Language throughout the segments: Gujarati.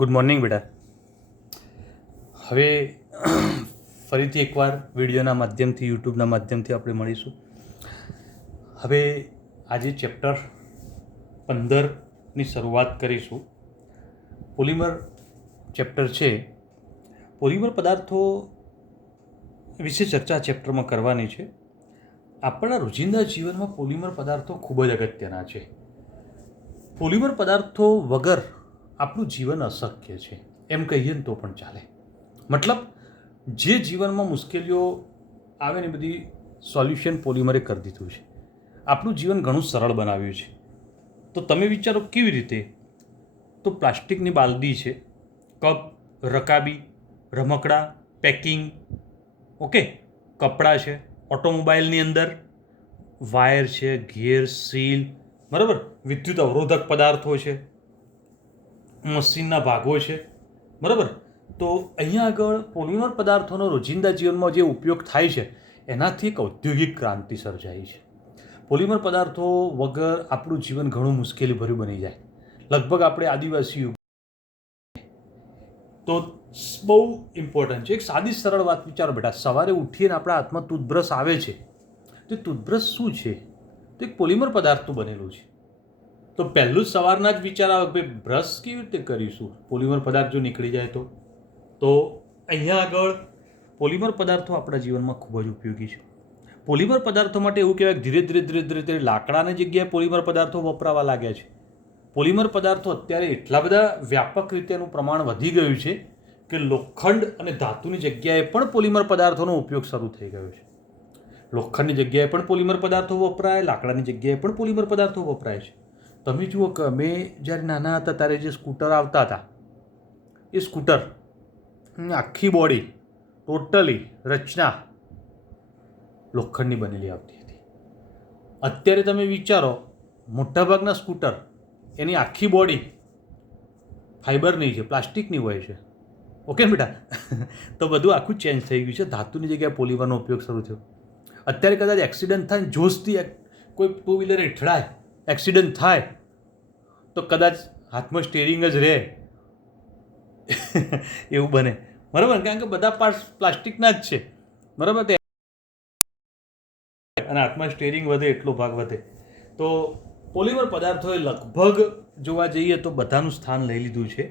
ગુડ મોર્નિંગ બેટા. હવે ફરીથી એકવાર વિડીયોના માધ્યમથી યુટ્યુબના માધ્યમથી આપણે મળીશું. હવે આજે ચેપ્ટર 15ની શરૂઆત કરીશું. પોલિમર ચેપ્ટર છે. પોલિમર પદાર્થો વિશે ચર્ચા ચેપ્ટરમાં કરવાની છે. આપણા રોજિંદા જીવનમાં પોલિમર પદાર્થો ખૂબ જ અગત્યના છે. પોલિમર પદાર્થો વગર આપણું જીવન અશક્ય છે એમ કહીએ ને તો પણ ચાલે. મતલબ જે જીવનમાં મુશ્કેલીઓ આવે ને બધી સોલ્યુશન પોલિમરે કરી દીધું છે. આપણું જીવન ઘણું સરળ બનાવ્યું છે. તો તમે વિચારો કેવી રીતે? તો પ્લાસ્ટિકની બાલદી છે, કપ, રકાબી, રમકડા, પેકિંગ, ઓકે, કપડાં છે, ઓટોમોબાઈલની અંદર વાયર છે, ગિયર, સીલ, બરાબર, વિદ્યુત અવરોધક પદાર્થો છે, મશીનના ભાગો છે, બરાબર. તો અહીંયા આગળ પોલિમર પદાર્થોનો રોજિંદા જીવનમાં જે ઉપયોગ થાય છે એનાથી એક ઔદ્યોગિક ક્રાંતિ સર્જાઈ છે. પોલિમર પદાર્થો વગર આપણું જીવન ઘણું મુશ્કેલીભર્યું બની જાય. લગભગ આપણે આદિવાસી યુગ. તો બહુ ઇમ્પોર્ટન્ટ છે. એક સાદી સરળ વાત વિચારો બેટા. સવારે ઉઠીને આપણા હાથમાં ટૂથબ્રશ આવે છે. તો ટૂથબ્રશ શું છે? તો એક પોલિમર પદાર્થનું બનેલું છે. તો પહેલું જ સવારના જ વિચાર આવે કે ભાઈ બ્રશ કેવી રીતે કરીશું? પોલિમર પદાર્થ જો નીકળી જાય તો અહીંયા આગળ પોલિમર પદાર્થો આપણા જીવનમાં ખૂબ જ ઉપયોગી છે. પોલિમર પદાર્થો માટે એવું કહેવાય કે ધીરે ધીરે લાકડાની જગ્યાએ પોલિમર પદાર્થો વપરાવા લાગ્યા છે. પોલિમર પદાર્થો અત્યારે એટલા બધા વ્યાપક રીતે એનું પ્રમાણ વધી ગયું છે કે લોખંડ અને ધાતુની જગ્યાએ પણ પોલિમર પદાર્થોનો ઉપયોગ શરૂ થઈ ગયો છે. લોખંડની જગ્યાએ પણ પોલિમર પદાર્થો વપરાય, લાકડાની જગ્યાએ પણ પોલિમર પદાર્થો વપરાય છે. તમે જુઓ કે અમે જ્યારે નાના હતા ત્યારે જે સ્કૂટર આવતા હતા એ સ્કૂટર આખી બોડી ટોટલી રચના લોખંડની બનેલી આવતી હતી. અત્યારે તમે વિચારો મોટાભાગના સ્કૂટર એની આખી બોડી ફાઈબરની છે, પ્લાસ્ટિકની હોય છે. ઓકે બેટા? તો બધું આખું ચેન્જ થઈ ગયું છે. ધાતુની જગ્યાએ પોલિમરનો ઉપયોગ શરૂ થયો. અત્યારે કદાચ એક્સિડન્ટ થાય, જોશથી કોઈ ટુ વ્હીલર હેઠળાય, એક્સિડન્ટ થાય તો કદાચ હાથમાં સ્ટીરિંગ જ રહે એવું બને, બરાબર? કારણ કે બધા પાર્ટ્સ પ્લાસ્ટિકના જ છે, બરાબર? તે અને હાથમાં સ્ટીરિંગ વધે એટલો ભાગ વધે. તો પોલિમર પદાર્થોએ લગભગ જોવા જઈએ તો બધાનું સ્થાન લઈ લીધું છે.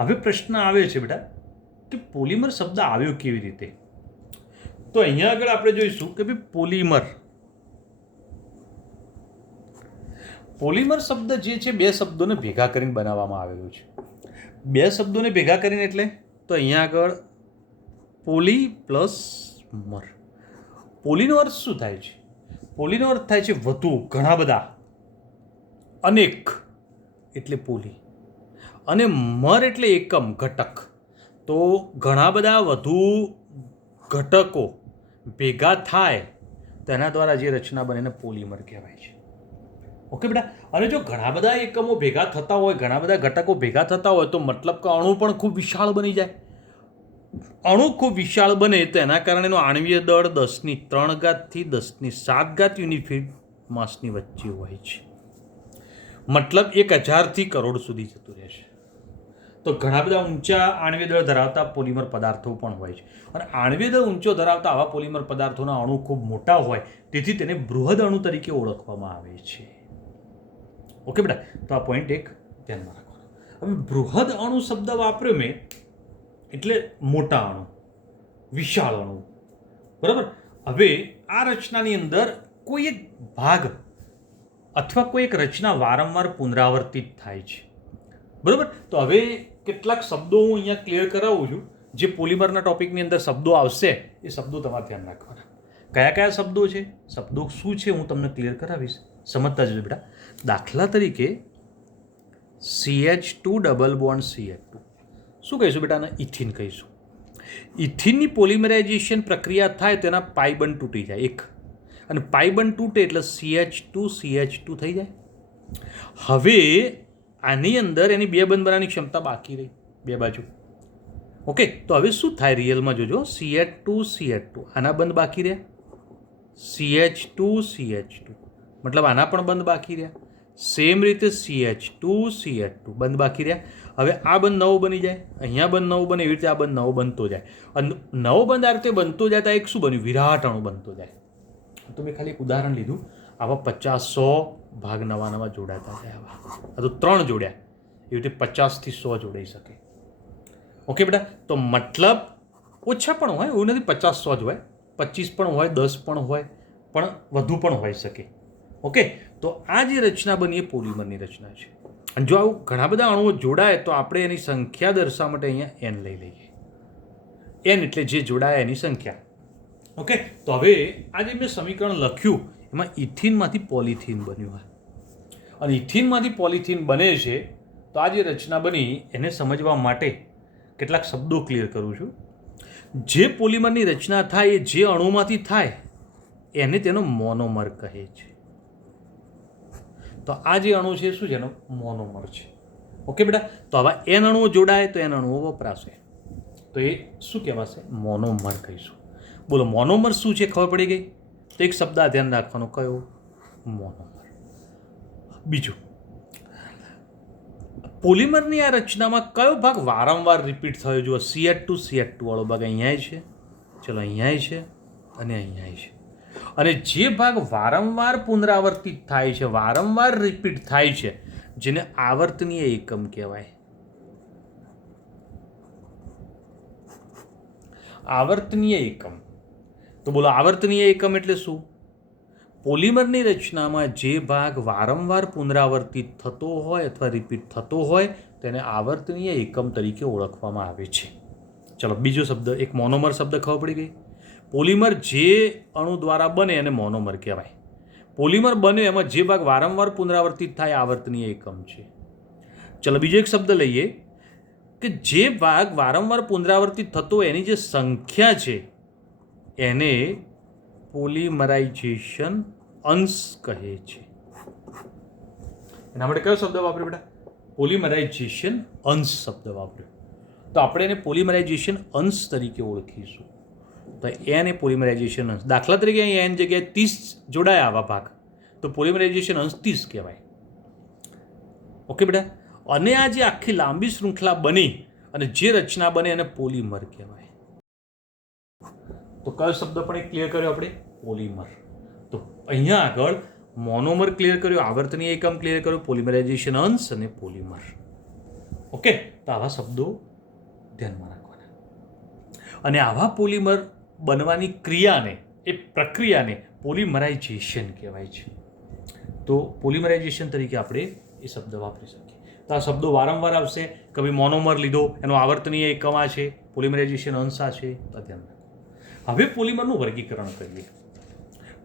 હવે પ્રશ્ન આવે છે બેટા કે પોલિમર શબ્દ આવ્યો કેવી રીતે? તો અહીંયા આગળ આપણે જોઈશું કે ભાઈ પોલિમર શબ્દ જે છે બે શબ્દોને ભેગા કરીને બનાવવામાં આવેલું છે. બે શબ્દોને ભેગા કરીને એટલે તો અહીંયા આગળ પોલી પ્લસ મર. પોલીનો અર્થ શું થાય છે? પોલીનો અર્થ થાય છે વધુ, ઘણા બધા, અનેક એટલે પોલી, અને મર એટલે એકમ, ઘટક. તો ઘણા બધા વધુ ઘટકો ભેગા થાય તેના દ્વારા જે રચના બને એને પોલિમર કહેવાય છે. ઓકે બેટા? અને જો ઘણા બધા એકમો ભેગા થતા હોય, ઘણા બધા ઘટકો ભેગા થતા હોય તો મતલબ કે અણુ પણ ખૂબ વિશાળ બની જાય. અણુ ખૂબ વિશાળ બને તો એના કારણે એનો આણ્વીય દળ 10³ થી 10⁷ યુનિટ માસની વચ્ચે હોય છે. મતલબ 1000 થી કરોડ સુધી જતું રહેશે. તો ઘણા બધા ઊંચા આણ્વીય દળ ધરાવતા પોલિમર પદાર્થો પણ હોય છે. અને આણ્વીય દળ ઊંચો ધરાવતા આવા પોલિમર પદાર્થોના અણુ ખૂબ મોટા હોય તેથી તેને બૃહદ અણુ તરીકે ઓળખવામાં આવે છે. ઓકે બેટા? તો આ પોઈન્ટ એક ધ્યાનમાં રાખવાનો. હવે બૃહદ અણુ શબ્દ વાપર્યો મેં એટલે મોટા અણુ, વિશાળ અણુ, બરાબર? હવે આ રચનાની અંદર કોઈ એક ભાગ અથવા કોઈ એક રચના વારંવાર પુનરાવર્તિત થાય છે, બરાબર? તો હવે કેટલાક શબ્દો હું અહીંયા ક્લિયર કરાવું છું. જે પોલિમરના ટોપિકની અંદર શબ્દો આવશે એ શબ્દો તમારે ધ્યાન રાખવાના. કયા કયા શબ્દો છે, શબ્દો શું છે, હું તમને ક્લિયર કરાવીશ. સમજતા જજો બેટા. દાખલા તરીકે CH2 ડબલ બોન્ડ CH2 શું કહીશું બેટા? અને ઇથિન કહીશું. ઇથિનની પોલિમરાઇઝેશન પ્રક્રિયા થાય તેના પાઈ બંધ તૂટી જાય એક, અને પાઈ બંધ તૂટે એટલે CH2 થઈ જાય. હવે આની અંદર એની બે બંધ બનાવવાની ક્ષમતા બાકી રહી બે બાજુ. ઓકે? તો હવે શું થાય રિયલમાં જોજો. CH2 આના બંધ બાકી રહ્યા, CH2 મતલબ આના પણ બંધ બાકી રહ્યા. સેમ રીતે CH2 બંધ બાકી રહ્યા. હવે આ બંધ નવો બની જાય, અહીંયા બંધ નવો બને, એવી રીતે આ બંધ નવો બનતો જાય. અને નવો બંધ આ રીતે બનતો જાય તો એક શું બન્યું? વિરાટ અણુ બનતો જાય. તો મેં ખાલી એક ઉદાહરણ લીધું. આવા 50-100 ભાગ નવા નવા જોડાતા જાય. આવા તો 3 જોડ્યા, એવી રીતે 50 થી 100 જોડાઈ શકે. ઓકે બેટા, તો મતલબ ઓછા પણ હોય, એવું નથી 50-100 જ હોય, 25 પણ હોય, 10 પણ હોય, પણ વધુ પણ હોઈ શકે. ઓકે, તો આ જે રચના બની એ પોલિમરની રચના છે. અને જો આવું ઘણા બધા અણુઓ જોડાય તો આપણે એની સંખ્યા દર્શાવવા માટે અહીંયા n લઈ લઈએ. n એટલે જે જોડાય એની સંખ્યા. ઓકે, તો હવે આ જે મેં સમીકરણ લખ્યું એમાં ઇથિનમાંથી પોલિથીન બન્યું હોય, અને ઇથિનમાંથી પોલિથીન બને છે. તો આ જે રચના બની એને સમજવા માટે કેટલાક શબ્દો ક્લિયર કરું છું. જે પોલિમરની રચના થાય એ જે અણુમાંથી થાય એને તેનો મોનોમર કહે છે. તો આ જે અણુ છે શું છે? એનો મોનોમર છે. ઓકે બેટા, તો આવા n અણુઓ જોડાય તો n અણુઓ વપરાશે, તો એ શું કહેવાશે? મોનોમર કહીશું. બોલો મોનોમર શું છે? ખબર પડી ગઈ? તો એક શબ્દ આ ધ્યાન રાખવાનો, કયો? મોનોમર. બીજું, પોલિમરની આ રચનામાં કયો ભાગ વારંવાર રિપીટ થયો? જુઓ, CH2 વાળો ભાગ અહીંયા છે, ચલો અહીંયા છે, અને અહીંયા છે. અને જે ભાગ વારંવાર પુનરાવર્તિત થાય છે, વારંવાર રિપીટ થાય છે, જેને આવર્તનીય એકમ કહેવાય. આવર્તનીય એકમ. તો બોલો આવર્તનીય એકમ એટલે શું? પોલિમરની રચનામાં જે ભાગ વારંવાર પુનરાવર્તિત થતો હોય અથવા રિપીટ થતો હોય તેને આવર્તનીય એકમ તરીકે ઓળખવામાં આવે છે. ચલો બીજો શબ્દ, એક મોનોમર શબ્દ ખબર પડી ગઈ. પોલિમર જે અણુ દ્વારા બને એને મોનોમર કહેવાય. પોલિમર બને એમાં જે ભાગ વારંવાર પુનરાવર્તિત થાય આવર્તનીય એકમ છે. ચલો બીજો એક શબ્દ લઈએ કે જે ભાગ વારંવાર પુનરાવર્તિત થતો એની જે સંખ્યા છે એને પોલિમરાઇઝેશન અંશ કહે છે. એના માટે કયો શબ્દ વાપર્યો બેટા? પોલિમરાઇઝેશન અંશ શબ્દ વાપર્યો. તો આપણે એને પોલિમરાઇઝેશન અંશ તરીકે ઓળખીશું. તો n એ પોલિમરાઇઝેશન અંશ. દાખલા તરીકે અહીંયા n જગ્યાએ 30 જોડાયા આવા ભાગ, તો પોલિમરાઇઝેશન અંશ 30 કહેવાય. ઓકે બેટા, અને આ જે આખી લાંબી શૃંખલા બની અને જે રચના બને એને પોલિમર કહેવાય. તો કયો શબ્દ પણ એક ક્લિયર કર્યો આપણે? પોલિમર. તો અહીંયા આગળ મોનોમર ક્લિયર કર્યો, આવર્તનીય એકમ ક્લિયર કર્યો, પોલિમરાઇઝેશન અંશ અને પોલિમર. ઓકે, તો આવા શબ્દો ધ્યાનમાં રાખવાના. અને આવા પોલિમર બનવાની ક્રિયાને, એ પ્રક્રિયાને પોલિમરાઇઝેશન કહેવાય છે. તો પોલિમરાઇઝેશન તરીકે આપણે એ શબ્દ વાપરી શકીએ. તો આ શબ્દો વારંવાર આવશે કે ભાઈ મોનોમર લીધો, એનો આવર્તનીય એકમ આ છે, પોલિમરાઇઝેશન અંશ આ છે, તો ધ્યાન રાખો. હવે પોલિમરનું વર્ગીકરણ કરીએ.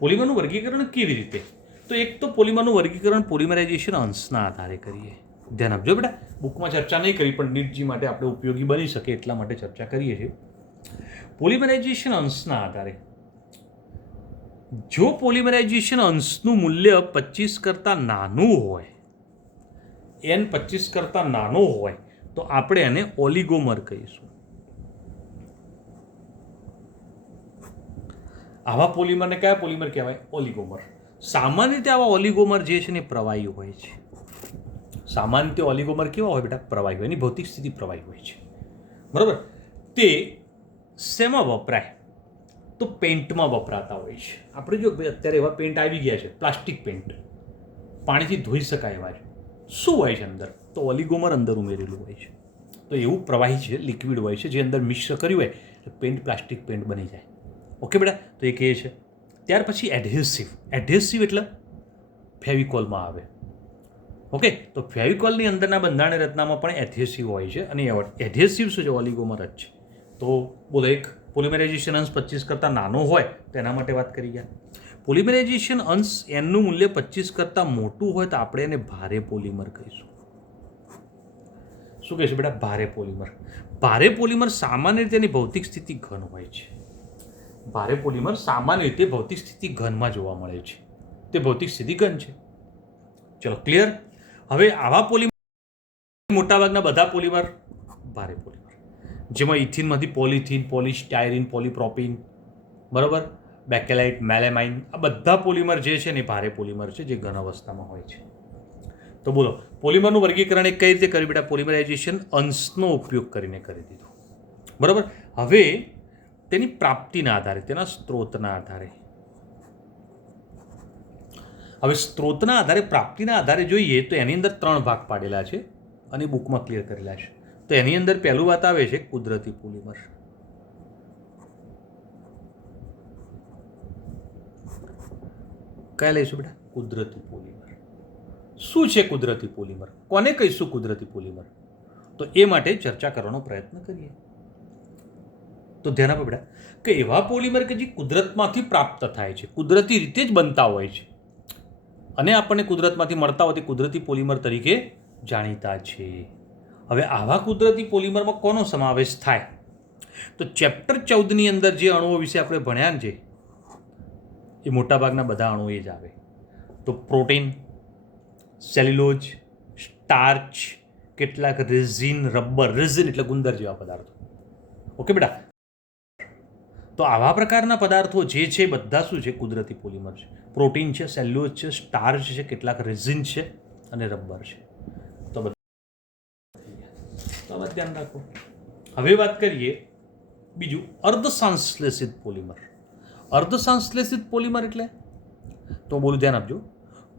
પોલિમરનું વર્ગીકરણ કેવી રીતે? તો એક તો પોલિમરનું વર્ગીકરણ પોલિમરાઇઝેશન અંશના આધારે કરીએ. ધ્યાન આપજો બેટા, બુકમાં ચર્ચા નહીં કરી પણ નીટજી માટે આપણે ઉપયોગી બની શકે એટલા માટે ચર્ચા કરીએ છીએ. પોલિમરાઇઝેશન અંશના આધારે જો પોલિમરાઇઝેશન અંશનું મૂલ્ય 25 કરતાં નાનું હોય, n 25 કરતાં નાનો હોય તો આપણે એને ઓલિગોમર કહીશું. આવા પોલિમરને કયા પોલિમર કહેવાય? ઓલિગોમર. સામાન્ય રીતે આવા ઓલિગોમર જે છે ને પ્રવાહી હોય છે. સામાન્ય રીતે ઓલિગોમર કેવા હોય બેટા? પ્રવાહી હોય, એની ભૌતિક સ્થિતિ પ્રવાહી હોય છે. બરાબર? તે શેમાં વપરાય? તો પેઇન્ટમાં વપરાતા હોય છે. આપણે જો અત્યારે એવા પેઇન્ટ આવી ગયા છે, પ્લાસ્ટિક પેઇન્ટ, પાણીથી ધોઈ શકાય એવા છે. શું હોય છે અંદર? તો ઓલિગોમર અંદર ઉમેરેલું હોય છે. તો એવું પ્રવાહી છે, લિક્વિડ હોય છે, જે અંદર મિક્સ કર્યું હોય એટલે પેઇન્ટ પ્લાસ્ટિક પેઇન્ટ બની જાય. ઓકે બેટા, તો એક એ છે. ત્યાર પછી એડહેસિવ. એડહેસિવ એટલે ફેવિકોલમાં આવે. ઓકે, તો ફેવિકોલની અંદરના બંધારણની રચનામાં પણ એડહેસિવ હોય છે, અને એડહેસિવ શું છે? ઓલિગોમર જ છે. તો બોલો, એક પોલિમરાઇઝેશન અંશ 25 કરતાં નાનો હોય તો એના માટે વાત કરી ગયા. પોલિમરાઇઝેશન અંશ એનનું મૂલ્ય 25 કરતાં મોટું હોય તો આપણે એને ભારે પોલિમર કહીશું. શું કહીશું બેટા? ભારે પોલિમર. ભારે પોલિમર સામાન્ય રીતે એની ભૌતિક સ્થિતિ ઘન હોય છે. ભારે પોલિમર સામાન્ય રીતે ભૌતિક સ્થિતિ ઘનમાં જોવા મળે છે. તે ભૌતિક સ્થિતિ ઘન છે. ચલો ક્લિયર. હવે આવા પોલિમર, મોટાભાગના બધા પોલિમર ભારે પોલિમર, જેમાં ઇથિનમાંથી પોલિથીન, પોલિસ્ટાયરીન, પોલિપ્રોપિન, બરાબર, બેકેલાઇટ, મેલેમાઇન, આ બધા પોલિમર જે છે ને ભારે પોલિમર છે, જે ઘન અવસ્થામાં હોય છે. તો બોલો પોલિમરનું વર્ગીકરણ એક કઈ રીતે કર્યું બેટા? પોલિમરાઇઝેશન અંશનો ઉપયોગ કરીને કરી દીધું. બરાબર. હવે તેની પ્રાપ્તિના આધારે, તેના સ્ત્રોતના આધારે, હવે સ્ત્રોતના આધારે, પ્રાપ્તિના આધારે જોઈએ તો એની અંદર 3 ભાગ પાડેલા છે અને બુકમાં ક્લિયર કરેલા છે. તો એની અંદર પહેલું વાત આવે છે કુદરતી પોલિમર. કયા લઈશું બેટા? કુદરતી પોલિમર. શું છે કુદરતી પોલિમર? કોને કહીશું કુદરતી પોલિમર? તો એ માટે ચર્ચા કરવાનો પ્રયત્ન કરીએ. તો ધ્યાન આપો બેટા કે એવા પોલિમર કે જે કુદરતમાંથી પ્રાપ્ત થાય છે, કુદરતી રીતે જ બનતા હોય છે અને આપણને કુદરતમાંથી મળતા હોય તે કુદરતી પોલિમર તરીકે જાણીતા છે. હવે આવા કુદરતી પોલિમરમાં કોનો સમાવેશ થાય? તો ચેપ્ટર 14ની અંદર જે અણુઓ વિશે આપણે ભણ્યા છે એ મોટાભાગના બધા અણુઓ એ જ આવે. તો પ્રોટીન, સેલ્યુલોજ, સ્ટાર્ચ, કેટલાક રેઝિન, રબર. રેઝિન એટલે ગુંદર જેવા પદાર્થો. ઓકે બેટા. તો આવા પ્રકારના પદાર્થો જે છે બધા શું છે? કુદરતી પોલિમર છે. પ્રોટીન છે, સેલ્યુલોજ છે, સ્ટાર્ચ છે, કેટલાક રેઝિન છે અને રબર છે. તો બધા ધ્યાન રાખો. હવે વાત કરીએ બીજું અર્ધસંશ્લેષિત પોલિમર. અર્ધસંશ્લેષિત પોલિમર એટલે તો બોલું ધ્યાન આપજો.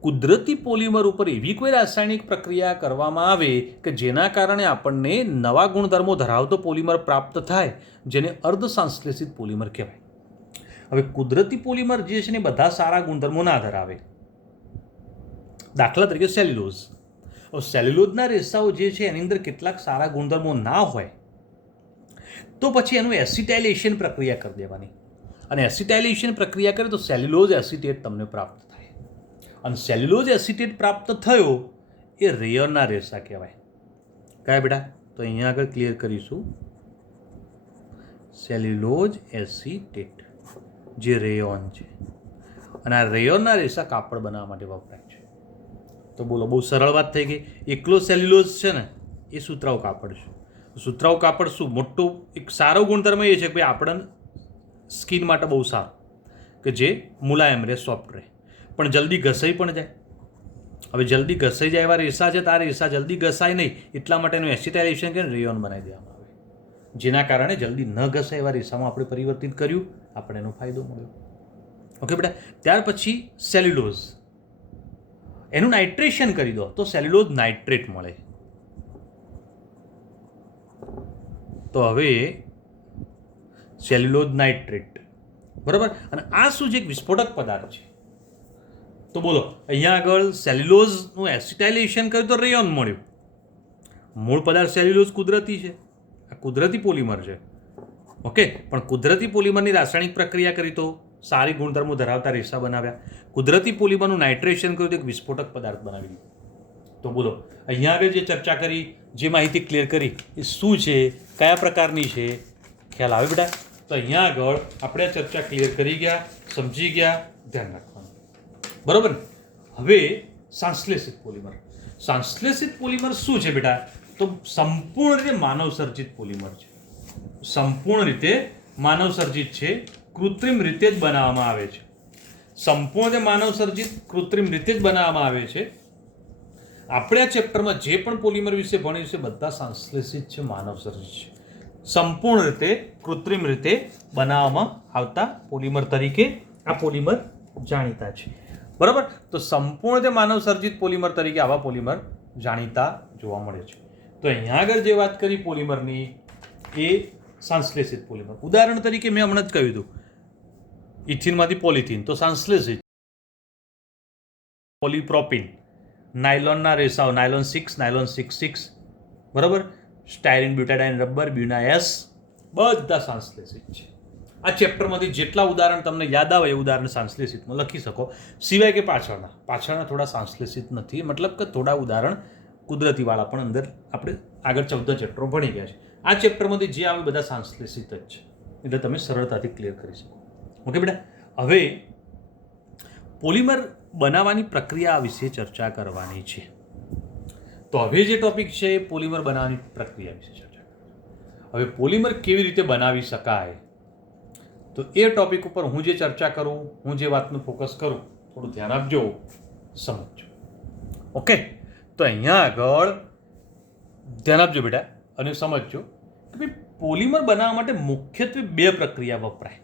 કુદરતી પોલિમર ઉપર એવી કોઈ રાસાયણિક પ્રક્રિયા કરવામાં આવે કે જેના કારણે આપણને નવા ગુણધર્મો ધરાવતો પોલિમર પ્રાપ્ત થાય, જેને અર્ધસંશ્લેષિત પોલિમર કહેવાય. હવે કુદરતી પોલિમર જે છે ને બધા સારા ગુણધર્મો ના ધરાવે. દાખલા તરીકે સેલ્યુલોઝ. સેલ્યુલોઝના રેસાઓ જે છે એની અંદર કેટલાક સારા ગુણધર્મો ના હોય તો પછી એનું એસિટાઇલેશન પ્રક્રિયા કરી દેવાની, અને એસિટાઇલેશન પ્રક્રિયા કરે તો સેલ્યુલોઝ એસિટેટ તમને પ્રાપ્ત થાય. અને સેલ્યુલોઝ એસિટેટ પ્રાપ્ત થયો એ રેયોનના રેસા કહેવાય. કયા બેટા? તો અહીંયા આગળ ક્લિયર કરીશું. સેલ્યુલોઝ એસિટેટ જે રેયોન છે, અને આ રેયોનના રેસા કાપડ બનાવવા માટે વપરાય છે. તો બોલો બહુ સરળ વાત થઈ ગઈ. એકલો સેલ્યુલોઝ છે ને એ સુતરાઉ કાપડ છે. સુતરાઉ કાપડ શું મોટું એક સારો ગુણધર્મ એ છે કે ભાઈ આપણને સ્કિન માટે બહુ સારું, કે જે મુલાયમ રહે, સોફ્ટ રહે, પણ જલ્દી ઘસાઈ પણ જાય. હવે જલ્દી ઘસાઈ જાય એવા રેસા છે, તાર રેસા જલ્દી ઘસાય નહીં એટલા માટે એનું એસિટાઇલેશન કરીને રેયોન બનાવી દેવામાં આવે, જેના કારણે જલ્દી ન ઘસાય એવા રેસામાં આપણે પરિવર્તિત કર્યું, આપણે એનો ફાયદો મળ્યો. ઓકે બેટા. ત્યાર પછી સેલ્યુલોઝ, એનું નાઇટ્રેશન કરી દો તો સેલ્યુલોઝ નાઇટ્રેટ મળે. તો હવે સેલ્યુલોઝ નાઇટ્રેટ, બરાબર. અને આ શું છે? એક વિસ્ફોટક પદાર્થ છે. તો બોલો અહીંયા આગળ સેલ્યુલોઝનું એસિટાઇલેશન કર્યું તો રેયોન મળ્યું. મૂળ પદાર્થ સેલ્યુલોઝ કુદરતી છે, આ કુદરતી પોલિમર છે. ઓકે. પણ કુદરતી પોલિમરની રાસાયણિક પ્રક્રિયા કરી તો સારી ગુણધર્મો ધરાવતા રેસા બનાવ્યા. કુદરતી પોલિમરનું નાઇટ્રેશન કર્યું તો એક વિસ્ફોટક પદાર્થ બનાવી દીધું. તો બોલો અહીંયા આગળ જે ચર્ચા કરી, જે માહિતી ક્લિયર કરી એ શું છે, કયા પ્રકારની છે, ખ્યાલ આવે બેટા? તો અહીંયા આગળ આપણે ચર્ચા ક્લિયર કરી ગયા, સમજી ગયા, ધ્યાન રાખવાનું. બરોબર. હવે સંશ્લેષિત પોલિમર. સંશ્લેષિત પોલિમર શું છે બેટા? તો સંપૂર્ણ રીતે માનવ સર્જિત પોલિમર છે. સંપૂર્ણ રીતે માનવ સર્જિત છે, કૃત્રિમ રીતે જ બનાવવામાં આવે છે. સંપૂર્ણ માનવ સર્જિત કૃત્રિમ રીતે જ બનાવવામાં આવે છે. આપણે આ ચેપ્ટરમાં જે પણ પોલિમર વિશે ભણ્યું છે બધા સંશ્લેષિત છે, માનવ સર્જિત છે. સંપૂર્ણ રીતે કૃત્રિમ રીતે બનાવવામાં આવતા પોલિમર તરીકે આ પોલિમર જાણીતા છે. બરાબર. તો સંપૂર્ણ રીતે માનવ સર્જિત પોલિમર તરીકે આવા પોલિમર જાણીતા જોવા મળે છે. તો અહીંયા આગળ જે વાત કરી પોલિમરની એ સંશ્લેષિત પોલિમર. ઉદાહરણ તરીકે મેં હમણાં જ કહ્યું હતું ઇથિનમાંથી પોલિથીન, તો સંશ્લેષિત. પોલીપ્રોપિન, નાયલોનના રેસાઓ, નાયલોન 6, નાયલોન 6, બરાબર. સ્ટાયરીન, બ્યુટાડાઇન, રબર, બ્યુનાયસ બધા સંશ્લેષિત છે. આ ચેપ્ટરમાંથી જેટલા ઉદાહરણ તમને યાદ આવે એ ઉદાહરણ સંશ્લેષિતમાં લખી શકો, સિવાય કે પાછળના થોડા સંશ્લેષિત નથી, મતલબ કે થોડા ઉદાહરણ કુદરતીવાળા પણ અંદર આપણે આગળ 14 ચેપ્ટરો ભણી ગયા છે. આ ચેપ્ટરમાંથી જે આવે બધા સંશ્લેષિત જ છે, એટલે તમે સરળતાથી ક્લિયર કરી શકો. ઓકે બેટા. હવે પોલિમર બનાવવાની પ્રક્રિયા વિશે ચર્ચા કરવાની છે. તો હવે જે ટોપિક છે એ પોલિમર બનાવવાની પ્રક્રિયા વિશે ચર્ચા. હવે પોલિમર કેવી રીતે બનાવી શકાય, તો એ ટોપિક ઉપર હું જે ચર્ચા કરું, હું જે વાતનું ફોકસ કરું, થોડું ધ્યાન આપજો, સમજજો. ઓકે. તો અહીંયા આગળ ધ્યાન આપજો બેટા અને સમજજો કે ભાઈ પોલિમર બનાવવા માટે મુખ્યત્વે બે પ્રક્રિયા વપરાય,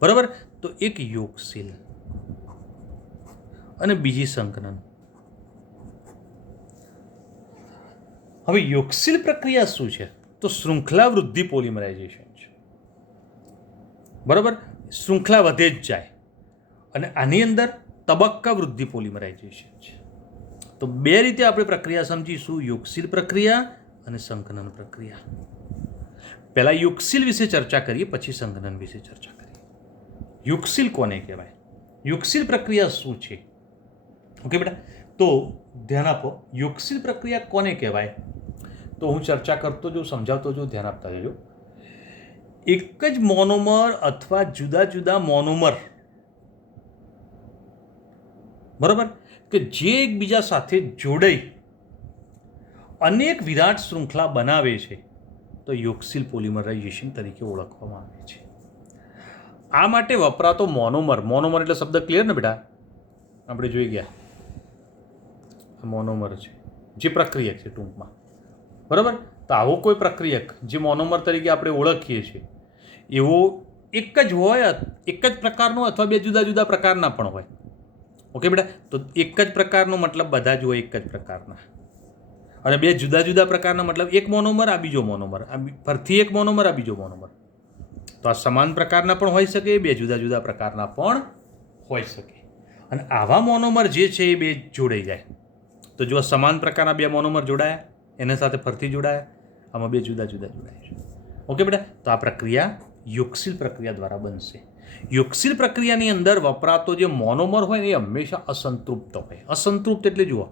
બરાબર? તો એક યોગશીલ અને બીજી સંકલન. હવે યોગશીલ પ્રક્રિયા શું છે? તો શૃંખલા વૃદ્ધિ પોલિમરાઇઝેશન છે, બરાબર? શૃંખલા વધે જ જાય અને આની અંદર તબક્કા વૃદ્ધિ પોલિમરાઇઝેશન છે. તો બે રીતે આપણે પ્રક્રિયા સમજીશું, યોગશીલ પ્રક્રિયા અને સંકલન પ્રક્રિયા. પહેલા યોગશીલ વિશે ચર્ચા કરીએ, પછી સંકલન વિશે ચર્ચા કરીએ. યોગશીલ કોને કહેવાય? યોગશીલ પ્રક્રિયા શું છે? ઓકે બેટા, તો ધ્યાન આપો. યોગશીલ પ્રક્રિયા કોને કહેવાય? તો હું ચર્ચા કરતો જો, સમજાવતો જો, ધ્યાન આપતા જજો. એક જ મોનોમર અથવા જુદા જુદા મોનોમર, બરાબર, કે જે એકબીજા સાથે જોડાઈ અનેક વિરાટ શૃંખલા બનાવે છે, તો યોગશીલ પોલિમરાઇઝેશન તરીકે ઓળખવામાં આવે છે. આ માટે વપરાતો મોનોમર, મોનોમર એટલે શબ્દ ક્લિયર ને બેટા? આપણે જોઈ ગયા મોનોમર છે જે પ્રક્રિયક છે ટૂંકમાં, બરાબર? તો આવો કોઈ પ્રક્રિયક જે મોનોમર તરીકે આપણે ઓળખીએ છીએ એવો એક જ હોય, એક જ પ્રકારનો અથવા બે જુદા જુદા પ્રકારના પણ હોય. ઓકે બેટા, તો એક જ પ્રકારનો મતલબ બધા જ હોય એક જ પ્રકારના, અને બે જુદા જુદા પ્રકારના મતલબ એક મોનોમર આ બીજો મોનોમર, આ ફરીથી એક મોનોમર આ બીજો મોનોમર. તો આ સમાન પ્રકારના પણ હોઈ શકે, બે જુદા જુદા પ્રકારના પણ હોઈ શકે. અને આવા મોનોમર જે છે એ બે જોડાઈ જાય. તો જો સમાન પ્રકારના બે મોનોમર જોડાયા, એના સાથે ફરીથી જોડાયા, આમાં બે જુદા જુદા જોડાય છે. ઓકે બેટા, તો આ પ્રક્રિયા યોગશીલ પ્રક્રિયા દ્વારા બનશે. યોગશીલ પ્રક્રિયાની અંદર વપરાતો જે મોનોમર હોય ને એ હંમેશા અસંતૃપ્ત હોય. અસંતૃપ્ત એટલે જુઓ,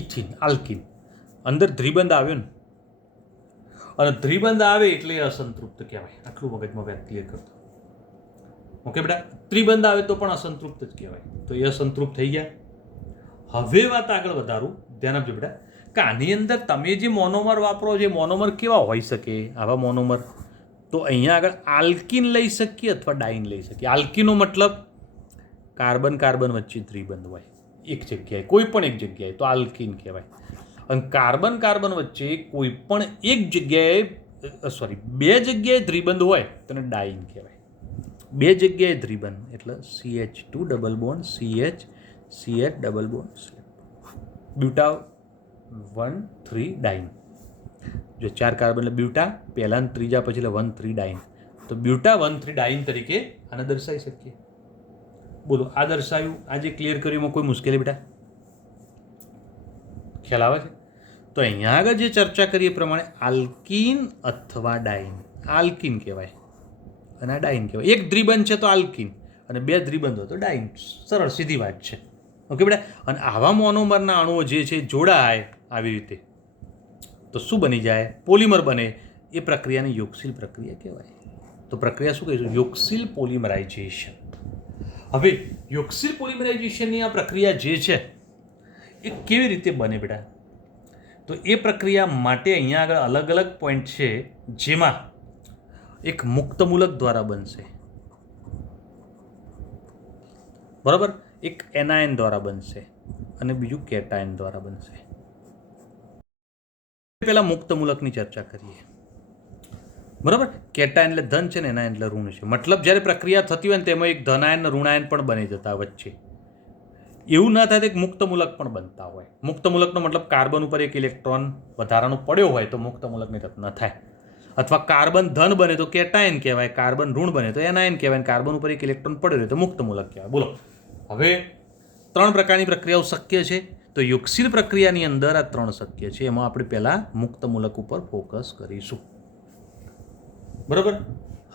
ઇથિન, આલ્કિન, અંદર ધ્રિબંધ આવ્યો ને, અને ધ્રિબંધ આવે એટલે એ અસંતૃપ્ત કહેવાય. આટલું મગજમાં વાત ક્લિયર કરતો. ઓકે બેટા, ત્રિબંધ આવે તો પણ અસંતૃપ્ત જ કહેવાય. તો એ અસંતૃપ્ત થઈ ગયા. હવે વાત આગળ વધારું, ધ્યાન આપજો બેટા, કે આની અંદર તમે જે મોનોમર વાપરો છો, મોનોમર કેવા હોઈ શકે? આવા મોનોમર તો અહીંયા આગળ આલ્કિન લઈ શકીએ અથવા ડાઇન લઈ શકીએ. આલ્કિનનો મતલબ કાર્બન કાર્બન વચ્ચે ત્રિબંધ હોય એક જગ્યાએ, કોઈ પણ એક જગ્યાએ, તો આલ્કિન કહેવાય. અને કાર્બન કાર્બન વચ્ચે કોઈ પણ એક જગ્યાએ, બે જગ્યાએ ત્રિબંધ હોય તેને ડાઇન કહેવાય. બે જગ્યાએ ત્રિબંધ એટલે CH2 double bond CH double bond બ્યુટા 1,3 ડાઇન. જો 4 કાર્બન એટલે બ્યુટા, પહેલા ને ત્રીજા પછી એટલે 1,3 ડાઇન. તો બ્યુટા 1,3 ડાઇન તરીકે આને દર્શાવી શકીએ. બોલો, આ દર્શાવ્યું, આ જે ક્લિયર કર્યું એમાં કોઈ મુશ્કેલી બેટા? ખ્યાલ આવે છે? તો અહીંયા આગળ જે ચર્ચા કરીએ એ પ્રમાણે આલ્કિન અથવા ડાઇન, આલ્કિન કહેવાય અને આ ડાઇન કહેવાય. એક દ્વિબંધ છે તો આલ્કિન, અને બે દ્વિબંધ હોય તો ડાઇન. સરળ સીધી વાત છે. ઓકે બેટા, અને આવા મોનોમરના અણુઓ જે છે જોડાય આવી રીતે તો શું બની જાય? પોલિમર બને. એ પ્રક્રિયાને યોગશીલ પ્રક્રિયા કહેવાય. તો પ્રક્રિયા શું કહીશું? યોગશીલ પોલિમરાઇઝેશન. હવે યોગશીલ પોલિમરાઇઝેશનની આ પ્રક્રિયા જે છે એ કેવી રીતે બને બેટા? તો એ પ્રક્રિયા માટે અહીંયા આગળ અલગ અલગ પોઈન્ટ છે, જેમાં એક મુક્ત મૂલક દ્વારા બનશે, બરાબર? એક એનાયન દ્વારા બનશે અને બીજું કેટાયન દ્વારા બનશે. પહેલા મુક્ત મૂલકની ચર્ચા કરીએ, બરાબર? કેટાયન એટલે ધન છે ને એનાયન એટલે ઋણ છે. મતલબ જ્યારે પ્રક્રિયા થતી હોય ને તેમાં એક ધનાયન અને ઋણાયન પણ બની જતા વચ્ચે. એવું ના થાય તો એક મુક્ત મૂલક પણ બનતા હોય. મુક્ત મૂલકનો મતલબ કાર્બન ઉપર એક ઇલેક્ટ્રોન વધારાનો પડ્યો હોય તો મુક્ત મૂલકની રચના થાય. અથવા કાર્બન ધન બને તો કેટાયન કહેવાય, કાર્બન ઋણ બને તો એનાયન કહેવાય, કાર્બન ઉપર એક ઇલેક્ટ્રોન પડ્યો હોય તો મુક્ત મૂલક કહેવાય. બોલો, હવે 3 પ્રકારની પ્રક્રિયાઓ શક્ય છે. તો યોગશીલ પ્રક્રિયાની અંદર આ 3 શક્ય છે. એમાં આપણે પહેલાં મુક્ત મૂલક ઉપર ફોકસ કરીશું, બરાબર?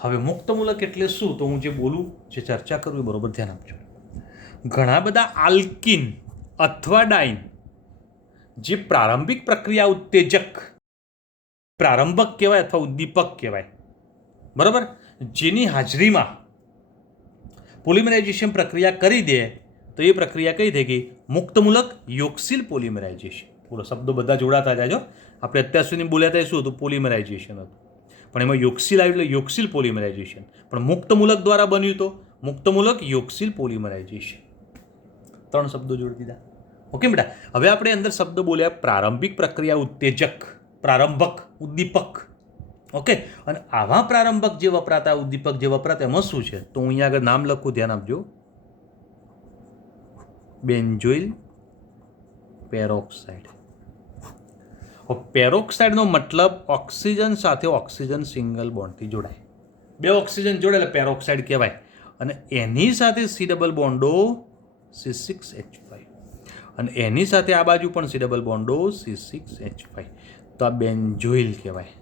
હવે મુક્ત મૂલક એટલે શું? તો હું જે બોલું, જે ચર્ચા કરું એ બરોબર ધ્યાન આપજો. ઘણા બધા આલ્કિન અથવા ડાઇન જે પ્રારંભિક પ્રક્રિયા ઉત્તેજક, પ્રારંભક કહેવાય અથવા ઉદ્દીપક કહેવાય, બરાબર, જેની હાજરીમાં પોલિમરાઇઝેશન પ્રક્રિયા કરી દે તો એ પ્રક્રિયા કઈ થઈ ગઈ? મુક્ત મૂલક યોગશીલ પોલિમરાઇઝેશન. બોલો, શબ્દો બધા જોડાતા જાય. આપણે અત્યાર સુધી બોલ્યા હતા શું હતું? પોલિમરાઇઝેશન હતું. પણ એમાં યોગશીલ આવ્યું એટલે યોગશીલ પોલિમરાઇઝેશન. પણ મુક્ત મૂલક દ્વારા બન્યું તો મુક્ત મૂલક યોગશીલ પોલિમરાઇઝેશન. 3 શબ્દો જોડી દીધા. ઓકે બેટા. હવે આપણે અંદર શબ્દ બોલ્યા પ્રારંભિક પ્રક્રિયા ઉત્તેજક, પ્રારંભક, ઉદ્દીપક. ઓકે. અને આવા પ્રારંભક જે વપરાતા, ઉદ્દીપક જે વપરાતા, એમાં શું છે? તો હું અહીંયા આગળ નામ લખું, ધ્યાન આપજો. Benzoyl peroxide. પેરોક્સાઇડનો મતલબ ઓક્સિજન સાથે ઓક્સિજન સિંગલ બોન્ડથી જોડાય. 2 ઓક્સિજન જોડે એટલે પેરોક્સાઇડ કહેવાય. અને એની સાથે સી ડબલ બોન્ડો C6H5 અને એની સાથે આ બાજુ પણ સી ડબલ બોન્ડો C6H5. તો આ બેન્ઝોઇલ કહેવાય.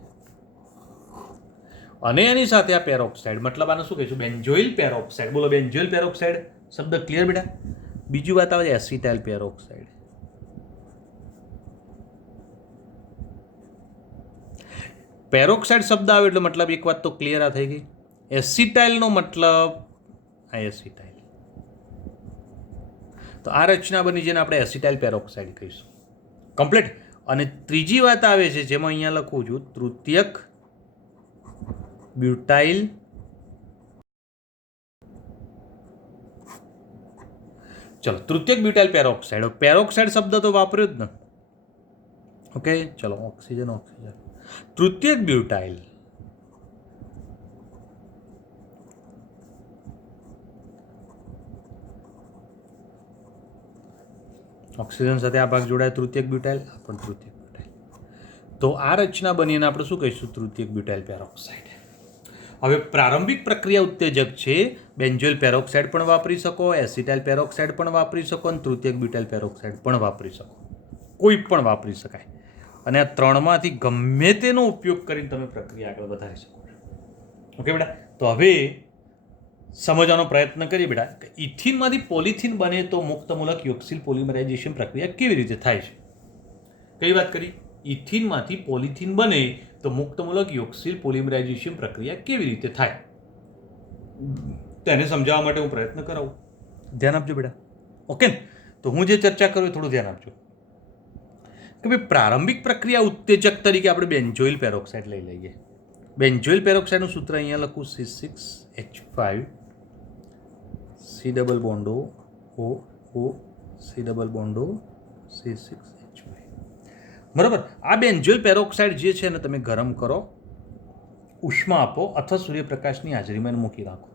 અને એની સાથે આ પેરોક્સાઇડ, મતલબ આને શું કહીશું? Benzoyl peroxide. બોલો, બેન્ઝોઇલ પેરોક્સાઇડ શબ્દ ક્લિયર બેટા? બીજી વાત આવે છે એસિટાઇલ પેરોક્સાઇડ. પેરોક્સાઇડ શબ્દ આવે એટલે મતલબ એક વાત તો ક્લિયર આ થઈ ગઈ. એસિટાઇલનો મતલબ આ એસિટાઇલ. તો આ રચના બની જેને આપણે એસિટાઇલ પેરોક્સાઇડ કહીશું. કમ્પ્લીટ. અને ત્રીજી વાત આવે છે જેમાં અહીંયા લખું છું તૃતીયક બ્યુટાઇલ ચલો તૃતીયક બ્યુટાઇલ પેરોક્સાઇડ. પેરોક્સાઇડ શબ્દ તો વાપર્યો જ ને. ઓકે ચલો ઓક્સિજન ઓક્સિજન તૃતીયક બ્યુટાઇલ ઓક્સિજન સાથે આ ભાગ જોડાય તૃતીયક બ્યુટાઇલ, આ પણ તૃતીયક બ્યુટાઇલ. તો આ રચના બનીને આપણે શું કહીશું? તૃતીયક બ્યુટાઇલ પેરોક્સાઇડ. હવે પ્રારંભિક પ્રક્રિયા ઉત્તેજક છે. બેન્ઝોઇલ પેરોક્સાઇડ પણ વાપરી શકો, એસિટાઇલ પેરોક્સાઇડ પણ વાપરી શકો અને તૃતીયક બ્યુટાઇલ પેરોક્સાઇડ પણ વાપરી શકો. કોઈ પણ વાપરી શકાય. અને આ 3માંથી ગમે તેનો ઉપયોગ કરીને તમે પ્રક્રિયા આગળ વધારી શકો. ઓકે બેટા. તો હવે સમજવાનો પ્રયત્ન કરીએ બેટા કે ઇથિનમાંથી પોલિથીન બને તો મુક્તમૂલક યોગશીલ પોલિમરાઇઝેશન પ્રક્રિયા કેવી રીતે થાય છે? કઈ વાત કરી? ઇથિનમાંથી પોલિથીન બને તો મુક્તમૂલક યોગશીલ પોલિમરાઇઝેશન પ્રક્રિયા કેવી રીતે થાય તેને સમજાવવા માટે હું પ્રયત્ન કરાવું. ધ્યાન આપજો બેટા. ઓકે. તો હું જે ચર્ચા કરું એ થોડું ધ્યાન આપજો કે ભાઈ પ્રારંભિક પ્રક્રિયા ઉત્તેજક તરીકે આપણે બેન્ઝોઇલ પેરોક્સાઇડ લઈ લઈએ. બેન્ઝોઇલ પેરોક્સાઇડનું સૂત્ર અહીંયા લખું C6H5 C double bond O O O C double bond O C6H5. બરાબર. આ બેન્ઝોઇલ પેરોક્સાઇડ જે છે ને તમે ગરમ કરો, ઉષ્મા આપો અથવા સૂર્યપ્રકાશની હાજરીમાં મૂકી રાખો.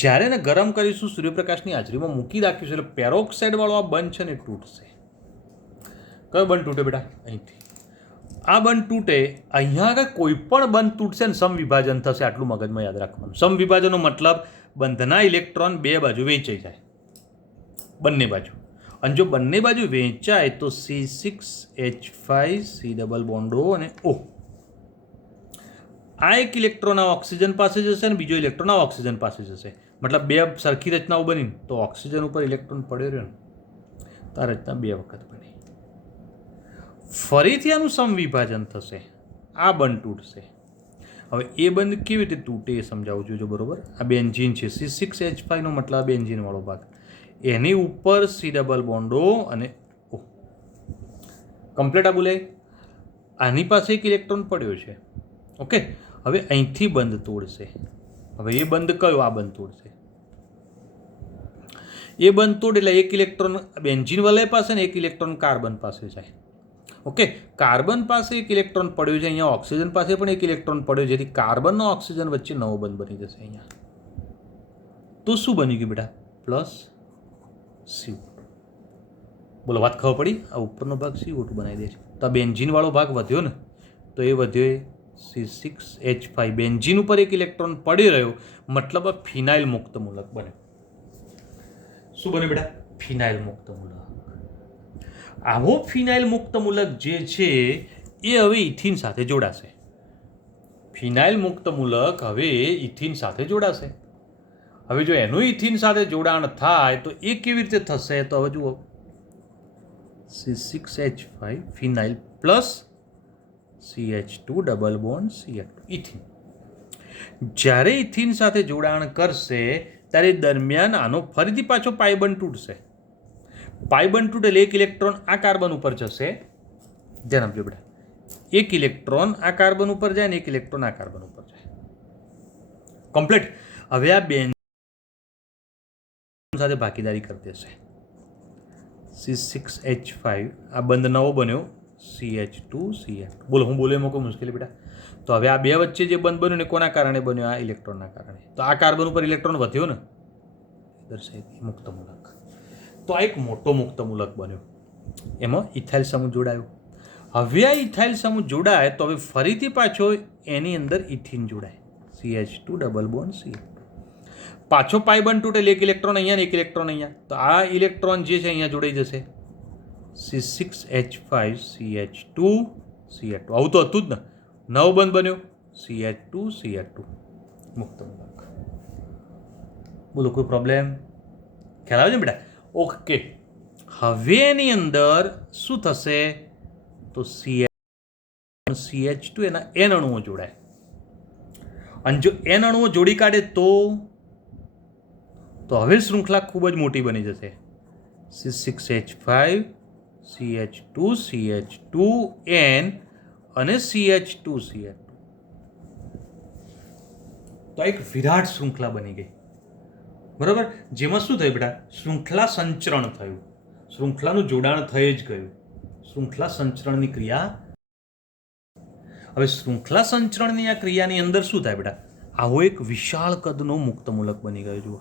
જ્યારે એને ગરમ કરીશું, સૂર્યપ્રકાશની હાજરીમાં મૂકી રાખીશું એટલે પેરોક્સાઇડવાળો આ બંધ છે ને તૂટશે. કયો બંધ તૂટે બેટા? અહીંથી. આ બંધ તૂટે. અહીંયા આગળ કોઈ પણ બંધ તૂટશે ને સમવિભાજન થશે. આટલું મગજમાં યાદ રાખવાનું. સમવિભાજનનો મતલબ બંધના ઇલેક્ટ્રોન 2 બાજુ વહેંચાઈ જાય, બંને બાજુ. અને જો બંને બાજુ વહેંચાય તો C6H5 સી ડબલ બોન્ડો અને O. આ એક ઇલેક્ટ્રોન આ ઓક્સિજન પાસે જશે અને બીજો ઇલેક્ટ્રોન આ ઓક્સિજન પાસે જશે. મતલબ 2 સરખી રચનાઓ બની તો ઓક્સિજન ઉપર ઇલેક્ટ્રોન પડ્યો રહ્યો ને તો આ રચના 2 વખત બની. ફરીથી આનું સમવિભાજન થશે, આ બંધ તૂટશે. હવે એ બંધ કેવી રીતે તૂટે એ સમજાવું છું. જો બરોબર, આ બેન્ઝીન છે C6H5 નો મતલબ બેન્ઝીન વાળો ભાગ, એની ઉપર સી ડબલ બોન્ડો અને O. કમ્પ્લીટ આ બોલાય. આની પાસે એક ઇલેક્ટ્રોન પડ્યો છે. ઓકે. હવે અહીંથી બંધ તોડશે. હવે એ બંધ કયો? આ બંધ તોડશે. એ બંધ તોડ એટલે એક ઇલેક્ટ્રોન બેન્ઝીન વલય પાસે ને એક ઇલેક્ટ્રોન કાર્બન પાસે જાય. ઓકે. કાર્બન પાસે એક ઇલેક્ટ્રોન પડ્યો છે, અહીંયા ઓક્સિજન પાસે પણ એક ઇલેક્ટ્રોન પડ્યો, જેથી કાર્બનનો ઓક્સિજન વચ્ચે નવો બંધ બની જશે અહીંયા. તો શું બની ગયું બેટા? +CO2. બોલો, વાત ખબર પડી? આ ઉપરનો ભાગ CO2 બનાવી દે છે. તો આ બેન્ઝીન વાળો ભાગ વધ્યો ને, તો એ વધ્યો C6H5. બેન્ઝીન ઉપર એક ઇલેક્ટ્રોન પડી રહ્યો, મતલબ આ ફિનાઇલ મુક્ત મૂલક બને. શું બને બેટા? ફિનાઇલ મુક્ત મૂલક. આવો ફિનાઇલ મુક્ત મૂલક જે છે એ હવે ઇથિન સાથે જોડાશે. ફિનાઇલ મુક્ત મૂલક હવે ઇથિન સાથે જોડાશે. હવે જો એનું ઇથિન સાથે જોડાણ થાય તો એ કેવી રીતે થશે? તો હવે જુઓ, C6H5 phenyl plus CH2 double bond CH2 ethene. જ્યારે ઇથિન સાથે જોડાણ કરશે ત્યારે દરમિયાન આનો ફરીથી પાછો પાઇબંધ તૂટશે. પાઇબંધ તૂટે એટલે એક ઇલેક્ટ્રોન આ કાર્બન ઉપર જશે. ધ્યાન આપજો બેટા. એક ઇલેક્ટ્રોન આ કાર્બન ઉપર જાય ને એક ઇલેક્ટ્રોન આ કાર્બન ઉપર જાય. કમ્પ્લીટ. હવે આ બેન્ઝીન સાથે ભાગીદારી કરી દેશે. C6H5 આ બંધ નવો બન્યો CH2CH2. બોલો હું બોલે એમાં કોઈ મુશ્કેલી બેટા? તો હવે આ બે વચ્ચે જે બંધ બન્યો ને કોના કારણે બન્યો? આ ઇલેક્ટ્રોનના કારણે. તો આ કાર્બન ઉપર ઇલેક્ટ્રોન વધ્યો ને, દર્શાવી મુક્ત મૂલક. તો આ એક મોટો મુક્ત મૂલક બન્યો, એમાં ઇથાઇલ સમૂહ જોડાયો. હવે આ ઇથાઇલ સમૂહ જોડાય તો હવે ફરીથી પાછો એની અંદર ઇથિન જોડાય, CH2 ડબલ બોન્ડ CH2. પાછો પાઈ બંધ તૂટેલ, એક ઇલેક્ટ્રોન અહીંયા ને એક ઇલેક્ટ્રોન અહીંયા. તો આ ઇલેક્ટ્રોન જે છે અહીંયા જોડાઈ જશે, C6H5 CH2 CH2. આવું તો હતું જ ને, નવ બંધ બન્યો CH2 CH2 મુક્ત મૂલક. બોલો કોઈ પ્રોબ્લેમ? ખ્યાલ આવે છે બેટા? ઓકે. હવે એની અંદર શું થશે? તો CH2 એના N અણુઓ જોડાય, અને જો N અણુઓ જોડી કાઢે તો હવે શૃંખલા ખૂબ જ મોટી બની જશે, C6H5 CH2 CH2 N અને CH2 CH2. તો એક વિરાટ શૃંખલા બની ગઈ, બરાબર. જેમાં શું થયું બેટા? શૃંખલા સંચરણ થયું, શૃંખલાનું જોડાણ થઈ જ ગયું, શૃંખલા સંચરણની ક્રિયા. હવે શૃંખલા સંચરણની આ ક્રિયાની અંદર શું થાય બેટા? આવો એક વિશાળ કદનો મુક્ત મૂલક બની ગયો. જુઓ,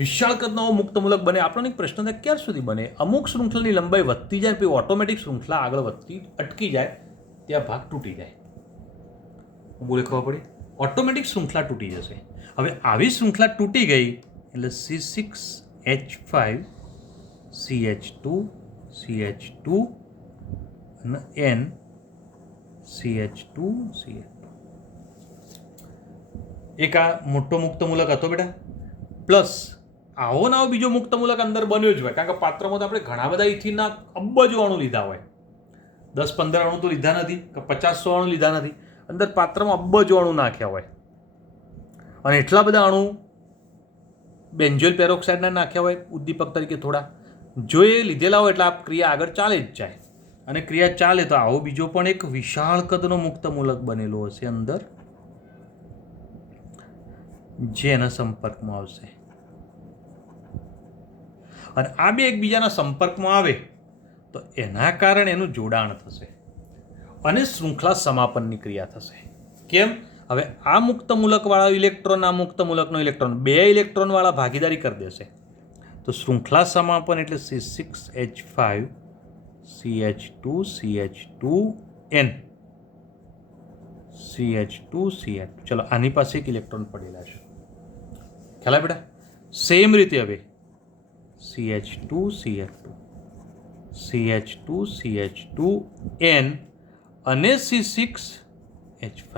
વિશાળ કદનો મુક્ત મૂલક બને. આપણને એક પ્રશ્ન થાય, ક્યાર સુધી બને? અમુક શૃંખલાની લંબાઈ વધતી જાય પછી ઓટોમેટિક શૃંખલા આગળ વધતી અટકી જાય, ત્યાં ભાગ તૂટી જાય. બોલે ખબર પડી? ઓટોમેટિક શૃંખલા તૂટી જશે. હવે આવી શૃંખલા તૂટી ગઈ એટલે C6H5 CH2 CH2 અને N CH2 CH2. એક આ મોટો મુક્ત મૂલક હતો બેટા, પ્લસ આવો ને આવો બીજો મુક્ત મૂલક અંદર બન્યો જ હોય. કારણ કે પાત્રમાં તો આપણે ઘણા બધા ઇથિનના અબજો અણુ લીધા હોય, 10-15 અણુ તો લીધા નથી કે 50-100 અણુ લીધા નથી. અંદર પાત્રમાં અબજો અણુ નાખ્યા હોય, અને એટલા બધા અણુ બેન્ઝોઇલ પેરોક્સાઇડના નાખ્યા હોય ઉદ્દીપક તરીકે થોડા. જો એ લીધેલા હોય એટલે આ ક્રિયા આગળ ચાલે જ જાય, અને ક્રિયા ચાલે તો આવો બીજો પણ એક વિશાળ કદનો મુક્ત મૂલક બનેલો હશે અંદર, જે એના સંપર્કમાં આવશે. અને આ બે એકબીજાના સંપર્કમાં આવે તો એના કારણે એનું જોડાણ થશે અને શૃંખલા સમાપનની ક્રિયા થશે. કેમ? હવે આ મુક્ત મૂલકવાળા ઇલેક્ટ્રોન આ મુક્ત મૂલકનો ઇલેક્ટ્રોન, બે ઇલેક્ટ્રોનવાળા ભાગીદારી કરી દેશે. તો શૃંખલા સમાપન એટલે C6H5 CH2 CH2 N CH2 CH2. ચલો, આની પાસે એક ઇલેક્ટ્રોન પડેલા છે, ખ્યાલ બેટા? સેમ રીતે હવે CH2 CH2 CH2 CH2 N અને C6H5.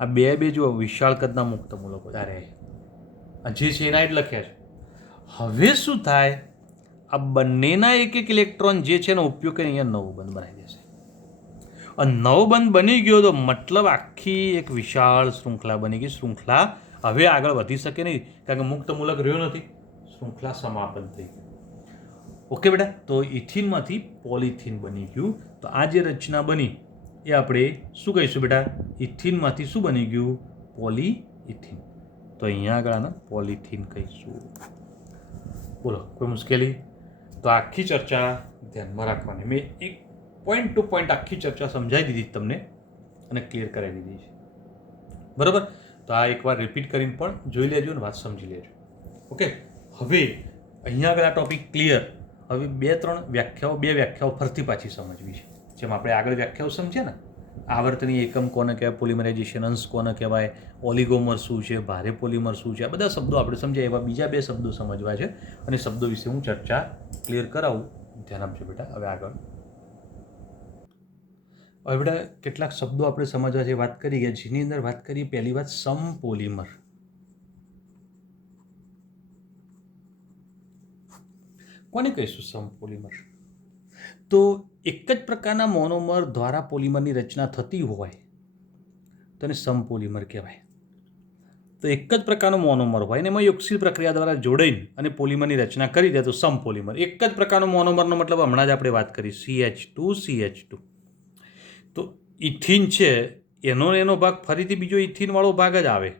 આ બે જો વિશાળ કદના મુક્ત મૂલકો તારે જે છે એના જ લખ્યા છે. હવે શું થાય? આ બંનેના એક એક ઇલેક્ટ્રોન જે છે એનો ઉપયોગ કરીને અહીંયા નવો બંધ બનાવી દેશે. અને નવો બંધ બની ગયો તો મતલબ આખી એક વિશાળ શૃંખલા બની ગઈ. શૃંખલા હવે આગળ વધી શકે નહીં, કારણ કે મુક્ત મૂલક રહ્યો નથી, શૃંખલા સમાપન થઈ ગયું. ઓકે બેટા? તો ઇથિનમાંથી પોલિથિન બની ગયું. તો આ જે રચના બની એ આપણે શું કહીશું બેટા? ઇથિનમાંથી શું બની ગયું? પોલિઇથિન. તો અહીંયા આગળ આને પોલિથિન કહીશું. બોલો કોઈ મુશ્કેલી? તો આખી ચર્ચા ધ્યાનમાં રાખવાની. મેં એક પોઈન્ટ ટુ પોઈન્ટ આખી ચર્ચા સમજાવી દીધી તમને અને ક્લિયર કરાવી દીધી છે, બરાબર? તો આ એકવાર રિપીટ કરીને પણ જોઈ લેજો અને વાત સમજી લેજો. ઓકે, હવે અહીંયા આગળ આ ટોપિક ક્લિયર. હવે બે વ્યાખ્યાઓ ફરતી પાછી સમજવી છે. જેમ આપણે આગળ વ્યાખ્યાઓ સમજ્યા ને, આવર્તની એકમ કોને કહેવાય, પોલિમરાઇઝેશન અંશ કોને કહેવાય, ઓલિગોમર શું છે, ભારે પોલિમર શું છે, આ બધા શબ્દો આપણે સમજ્યા. એવા બીજા બે શબ્દો સમજવા છે અને શબ્દો વિશે હું ચર્ચા ક્લિયર કરાવું. ધ્યાન આપજો બેટા. હવે આગળ બેટા કેટલાક શબ્દો આપણે સમજવા છે, વાત કરી ગયા. જેની અંદર વાત કરીએ, પહેલી વાત સમપોલિમર. કોને કહીશું સમપોલિમર? તો એક જ પ્રકારના મોનોમર દ્વારા પોલિમરની રચના થતી હોય તો એને સમપોલિમર કહેવાય. તો એક જ પ્રકારનો મોનોમર હોય ને એમાં યોક્સિલ પ્રક્રિયા દ્વારા જોડાઈને અને પોલિમરની રચના કરી દે તો સમપોલિમર. એક જ પ્રકારનો મોનોમરનો મતલબ હમણાં જ આપણે વાત કરી CH2 CH2. તો ઇથિન છે એનો ભાગ ફરીથી બીજો ઇથિનવાળો ભાગ જ આવે,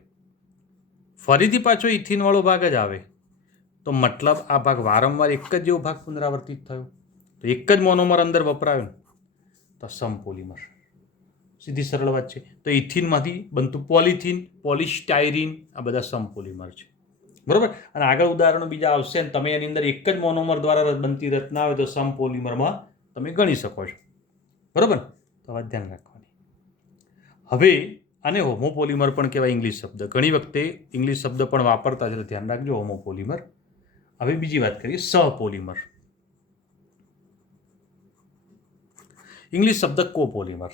ફરીથી પાછો ઇથિનવાળો ભાગ જ આવે. તો મતલબ આ ભાગ વારંવાર એક જ જેવો ભાગ પુનરાવર્તિત થયો, તો એક જ મોનોમર અંદર વપરાયો તો સમપોલિમર. સીધી સરળ વાત છે. તો ઇથિનમાંથી બનતું પોલિથીન, પોલિસ્ટાયરીન, આ બધા સમપોલિમર છે. બરાબર. અને આગળ ઉદાહરણો બીજા આવશે ને તમે એની અંદર એક જ મોનોમર દ્વારા બનતી રચના આવે તો સમપોલિમરમાં તમે ગણી શકો છો. બરાબર. તો આ ધ્યાન રાખવાની. હવે આને હોમોપોલિમર પણ કહેવાય, ઇંગ્લિશ શબ્દ. ઘણી વખતે ઇંગ્લિશ શબ્દ પણ વાપરતા છે, તો ધ્યાન રાખજો, હોમોપોલિમર. હવે બીજી વાત કરીએ, સહપોલિમર. ઇંગ્લિશ શબ્દ કોપોલિમર.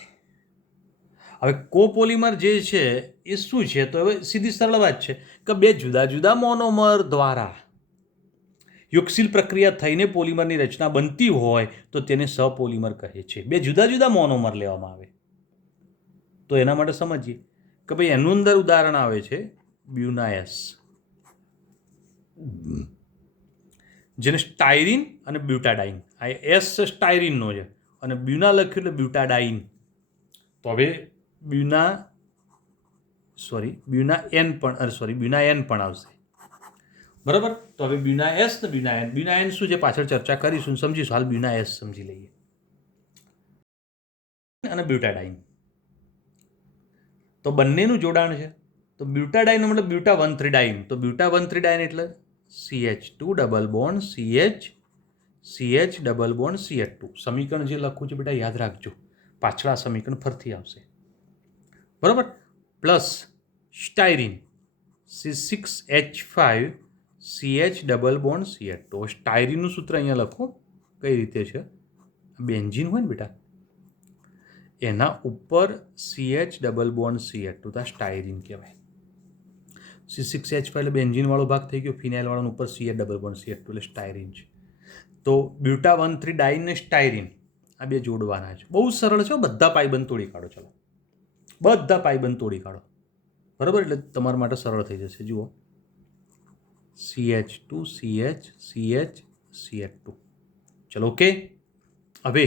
હવે કોપોલિમર જે છે એ શું છે? તો હવે સીધી સરળ વાત છે કે બે જુદા જુદા મોનોમર દ્વારા યુગશીલ પ્રક્રિયા થઈને પોલિમરની રચના બનતી હોય તો તેને સહપોલિમર કહે છે. બે જુદા જુદા મોનોમર લેવામાં આવે તો એના માટે સમજીએ કે ભાઈ એનું અંદર ઉદાહરણ આવે છે બ્યુનાયસ, જેને સ્ટાયરીન અને બ્યુટાડાઇન. આ એસ સ્ટાયરીનનો છે અને બ્યુના લખ્યું એટલે બ્યુટાડાઇન. તો હવે બ્યુના એન પણ આવશે. બરાબર. તો હવે બ્યુના એસ ને બ્યુના એન શું છે પાછળ ચર્ચા કરીશું, સમજીશું. હાલ બ્યુના એસ સમજી લઈએ. અને બ્યુટાડાઇન તો બંનેનું જોડાણ છે. તો બ્યુટાડાઇન મતલબ બ્યુટા 1,3-ડાઇન. તો બ્યુટા 1,3-ડાઇન એટલે CH2 double bond CH double bond CH2. સમીકરણ જે લખું છું બેટા યાદ રાખજો, પાછળ આ સમીકરણ ફરતી આવશે. બરાબર. Plus styrene C6H5 CH double bond CH2. સ્ટાયરીનનું સૂત્ર અહીંયા લખો કઈ રીતે છે. બેન્ઝીન હોય ને બેટા એના ઉપર CH ડબલ બોન્ડ CH2 તો આ સ્ટાયરીન કહેવાય. C6H5 એટલે બેન્ઝીનવાળો ભાગ થઈ ગયો, ફિનાઇલવાળાનો ઉપર CH ડબલ બોન્ડ CH2 એટલે સ્ટાયરીન છે. તો બ્યુટા 1,3-ડાઇન ને સ્ટાયરીન આ બે જોડવાના છે. બહુ સરળ છે, બધા પાઇબંધ તોડી કાઢો. ચલો બધા પાઇબંધ તોડી કાઢો. બરાબર. એટલે તમારા માટે સરળ થઈ જશે. જુઓ CH2 CH CH CH2. ચલો ઓકે. હવે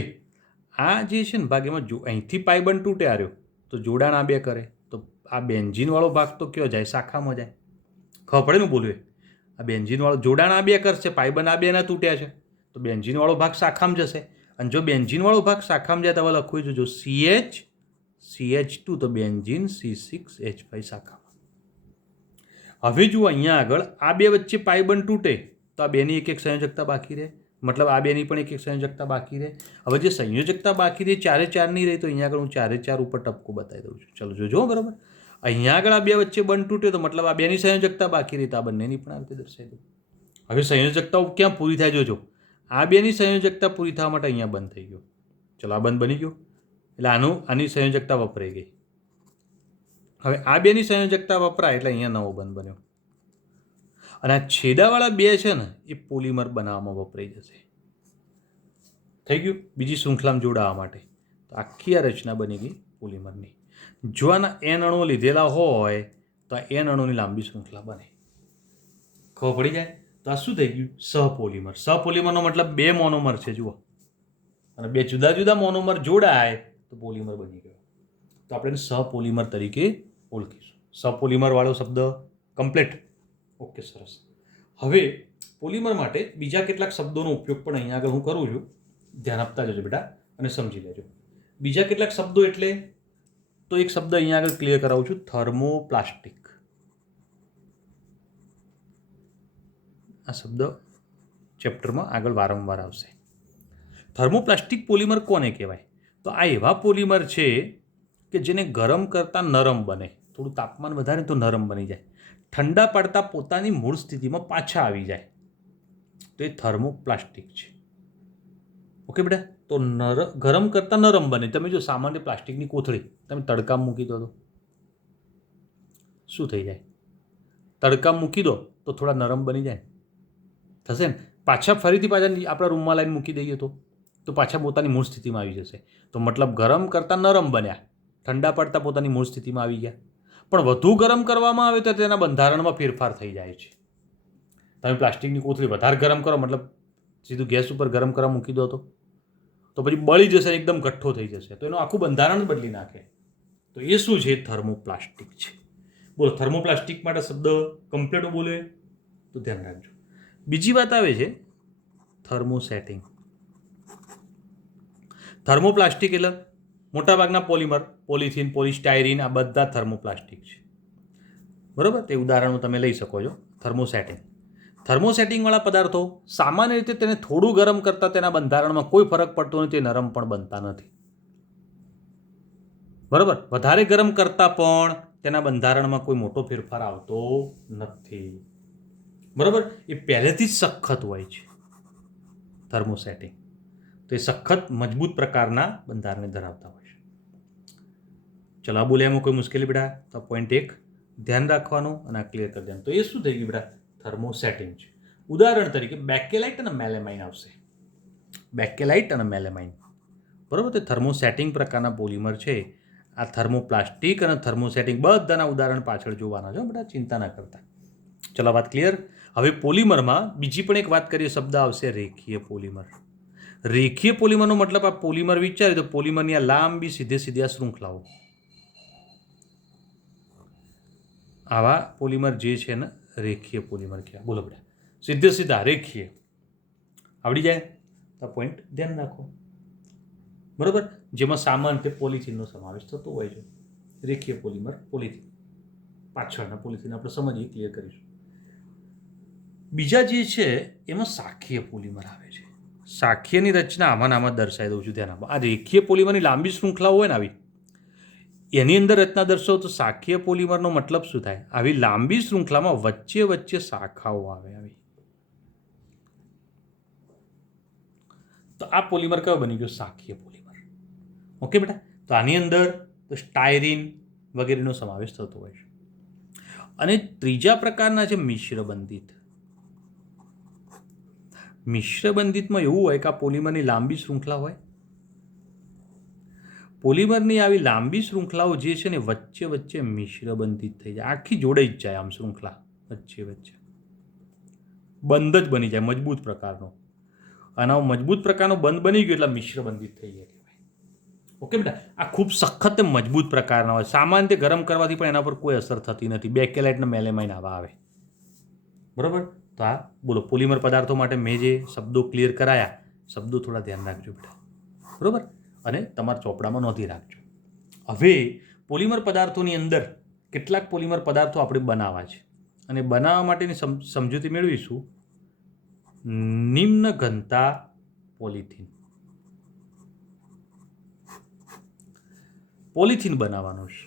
આ જે છે ને ભાગ એમાં જો અહીંથી પાઇબંધ તૂટે આવ્યો તો જોડાણ આ બે કરે તો આ બેન્ઝીનવાળો ભાગ તો કયો જાય? શાખામાં જાય. ખબર પડે ને બોલું? આ બેન્ઝીનવાળો જોડાણ આ બે કરશે, પાઇબંધ આ બેના તૂટ્યા છે તો બેન્ઝીનવાળો ભાગ શાખામાં જશે. અને જો બેન્ઝીનવાળો ભાગ શાખામાં જાય તો હવે લખવું જોજો CH2 તો બેન્ઝીન C6H5 શાખામાં. હવે જુઓ અહીંયા આગળ આ બે વચ્ચે પાઇબંધ તૂટે તો આ બેની એક સંયોજકતા બાકી રહે, મતલબ આ બેની પણ એક સંયોજકતા બાકી રહે. હવે જે સંયોજકતા બાકી રહી 4 નહીં રહી તો અહીંયા આગળ હું 4 ઉપર ટપકું બતાવી દઉં છું. ચલો જોજો. બરાબર. અહીંયા આગળ આ બે વચ્ચે બંધ તૂટે તો મતલબ આ બેની સંયોજકતા બાકી રહી તો આ બંનેની પણ આ રીતે દર્શાવી દઉં. હવે સંયોજકતાઓ ક્યાં પૂરી થાય જોજો. આ બેની સંયોજકતા પૂરી થવા માટે અહીંયા બંધ થઈ ગયો. ચલો આ બંધ બની ગયો એટલે આની સંયોજકતા વપરાઈ ગઈ. હવે આ બેની સંયોજકતા વપરાય એટલે અહીંયા નવો બંધ બન્યો. અને આ છેડાવાળા બે છે ને એ પોલિમર બનાવવામાં વપરાઈ જશે. થઈ ગયું. બીજી શૃંખલામાં જોડાવા માટે તો આખી આ રચના બની ગઈ પોલિમરની. જો આના N અણુઓ લીધેલા હોય તો આ N અણુની લાંબી શૃંખલા બને. ખબર પડી જાય. તો આ શું થઈ ગયું? સહપોલિમર. સહપોલિમરનો મતલબ બે મોનોમર છે જુઓ, અને બે જુદા જુદા મોનોમર જોડાય તો પોલિમર બની ગયો. તો આપણે સહપોલિમર તરીકે ઓળખીશું. સહપોલિમરવાળો શબ્દ કમ્પ્લીટ. ઓકે, સરસ. હવે પોલિમર માટે બીજા કેટલાક શબ્દોનો ઉપયોગ પણ અહીંયા આગળ હું કરું છું, ધ્યાન આપતા જજો બેટા અને સમજી લેજો. બીજા કેટલાક શબ્દો એટલે તો એક શબ્દ અહીંયા આગળ ક્લિયર કરાવું છું, થર્મોપ્લાસ્ટિક. આ શબ્દ ચેપ્ટરમાં આગળ વારંવાર આવશે. થર્મોપ્લાસ્ટિક પોલિમર કોને કહેવાય? તો આ એવા પોલિમર છે કે જેને ગરમ કરતાં નરમ બને. થોડું તાપમાન વધારે તો નરમ બની જાય, ઠંડા પડતા પોતાની મૂળ સ્થિતિમાં પાછા આવી જાય તો એ થર્મોપ્લાસ્ટિક છે. ઓકે બેટા. તો ગરમ કરતાં નરમ બને. તમે જો સામાન્ય પ્લાસ્ટિકની કોથળી તમે તડકામાં મૂકી દો તો શું થઈ જાય? તડકામાં મૂકી દો તો થોડા નરમ બની જાય, થશે ને? ફરીથી પાછા આપણા રૂમમાં લાવીને મૂકી દઈએ તો પાછા પોતાની મૂળ સ્થિતિમાં આવી જશે. તો મતલબ ગરમ કરતાં નરમ બન્યા, ઠંડા પડતા પોતાની મૂળ સ્થિતિમાં આવી ગયા. પણ વધુ ગરમ કરવામાં આવે તો તેના બંધારણમાં ફેરફાર થઈ જાય છે. તમે પ્લાસ્ટિકની કોથળી વધારે ગરમ કરો, મતલબ સીધું ગેસ ઉપર ગરમ કરવા મૂકી દો તો પછી બળી જશે, એકદમ ગઠ્ઠો થઈ જશે, તો એનું આખું બંધારણ બદલી નાખે. તો એ શું છે? થર્મોપ્લાસ્ટિક છે. બોલો, થર્મોપ્લાસ્ટિક માટે શબ્દ કમ્પ્લીટ બોલે તો ધ્યાન રાખજો. બીજી વાત આવે છે થર્મોસેટિંગ. થર્મોપ્લાસ્ટિક એટલે મોટાભાગના પોલિમર, પોલિથીન, પોલિસ્ટાયરીન, આ બધા થર્મોપ્લાસ્ટિક છે. બરાબર? તે ઉદાહરણો તમે લઈ શકો છો. થર્મોસેટિંગ. થર્મોસેટિંગવાળા પદાર્થો સામાન્ય રીતે તેને થોડું ગરમ કરતાં તેના બંધારણમાં કોઈ ફરક પડતો નથી, તે નરમ પણ બનતા નથી. બરાબર? વધારે ગરમ કરતાં પણ તેના બંધારણમાં કોઈ મોટો ફેરફાર આવતો નથી. બરાબર? એ પહેલેથી જ સખત હોય છે થર્મોસેટિંગ. તો એ સખત મજબૂત પ્રકારના બંધારણને ધરાવતા હોય છે. ચલો, આ બોલ્યામાં કોઈ મુશ્કેલી બેટા? તો પોઈન્ટ 1 ધ્યાન રાખવાનું અને આ ક્લિયર કરી દેવાનું. તો એ શું થઈ ગયું બેટા? થર્મોસેટિંગ છે. ઉદાહરણ તરીકે બેકેલાઇટ અને મેલેમાઇન આવશે. બેકેલાઇટ અને મેલેમાઇન. બરાબર? તે થર્મોસેટિંગ પ્રકારના પોલિમર છે. આ થર્મોપ્લાસ્ટિક અને થર્મોસેટિંગ બધાના ઉદાહરણ પાછળ જોવાના છે બેટા, ચિંતા ના કરતા. ચલો, વાત ક્લિયર. હવે પોલિમરમાં બીજી પણ એક વાત કરીએ, શબ્દ આવશે રેખીય પોલિમર. રેખીય પોલિમરનો મતલબ આ પોલિમર વિચારીએ તો પોલિમરની આ લાંબી સીધે આ શૃંખલાઓ, આવા પોલિમર જે છે ને રેખીય પોલિમર કહેવાય. બોલો બેટા, સીધા રેખીય. આવડી જાય તો પોઈન્ટ ધ્યાન રાખો. બરાબર? જેમાં સામાન્ય રીતે પોલિથીનનો સમાવેશ થતો હોય છે. રેખીય પોલિમર, પોલિથીન. પાછળના પોલિથીન આપણે સમજીએ, ક્લિયર કરીશું. બીજા જે છે એમાં શાખીય પોલિમર આવે છે. શાખીયની રચના આમાં દર્શાવી દઉં છું, ધ્યાન આપો. આ રેખીય પોલિમરની લાંબી શૃંખલાઓ હોય ને આવી, એની અંદર રચના દર્શાવો તો શાખીય પોલિમરનો મતલબ શું થાય? આવી લાંબી શૃંખલામાં વચ્ચે શાખાઓ આવે. આવી તો આ પોલિમર કયો બની ગયો? શાખીય પોલિમર. ઓકે બેટા? તો આની અંદર તો સ્ટાયરીન વગેરેનો સમાવેશ થતો હોય છે. અને ત્રીજા પ્રકારના છે મિશ્ર બંધિત. મિશ્ર બંધિતમાં એવું હોય કે આ પોલિમરની લાંબી શૃંખલા હોય. પોલિમરની આવી લાંબી શૃંખલાઓ જે છે ને વચ્ચે મિશ્ર બંધિત થઈ જાય, આખી જોડાઈ જ જાય. આમ શૃંખલા વચ્ચે બંધ જ બની જાય, મજબૂત પ્રકારનો. અને મજબૂત પ્રકારનો બંધ બની ગયો એટલે મિશ્ર બંધિત થઈ જાય. ઓકે બેટા? આ ખૂબ સખત મજબૂત પ્રકારના હોય. સામાન્ય રીતે ગરમ કરવાથી પણ એના પર કોઈ અસર થતી નથી. બેકેલાઇટ અને મેલેમાઇન આવા આવે. બરાબર? તો આ બોલો, પોલિમર પદાર્થો માટે મેં જે શબ્દો ક્લિયર કરાયા, શબ્દો થોડા ધ્યાન રાખજો બેટા. બરાબર? અને તમારા ચોપડામાં નોંધી રાખજો. હવે પોલિમર પદાર્થોની અંદર કેટલાક પોલિમર પદાર્થો આપણે બનાવવા છે અને બનાવવા માટેની સમજૂતી મેળવીશું. નિમ્ન ઘનતા પોલિથીન. પોલિથીન બનાવવાનું છે,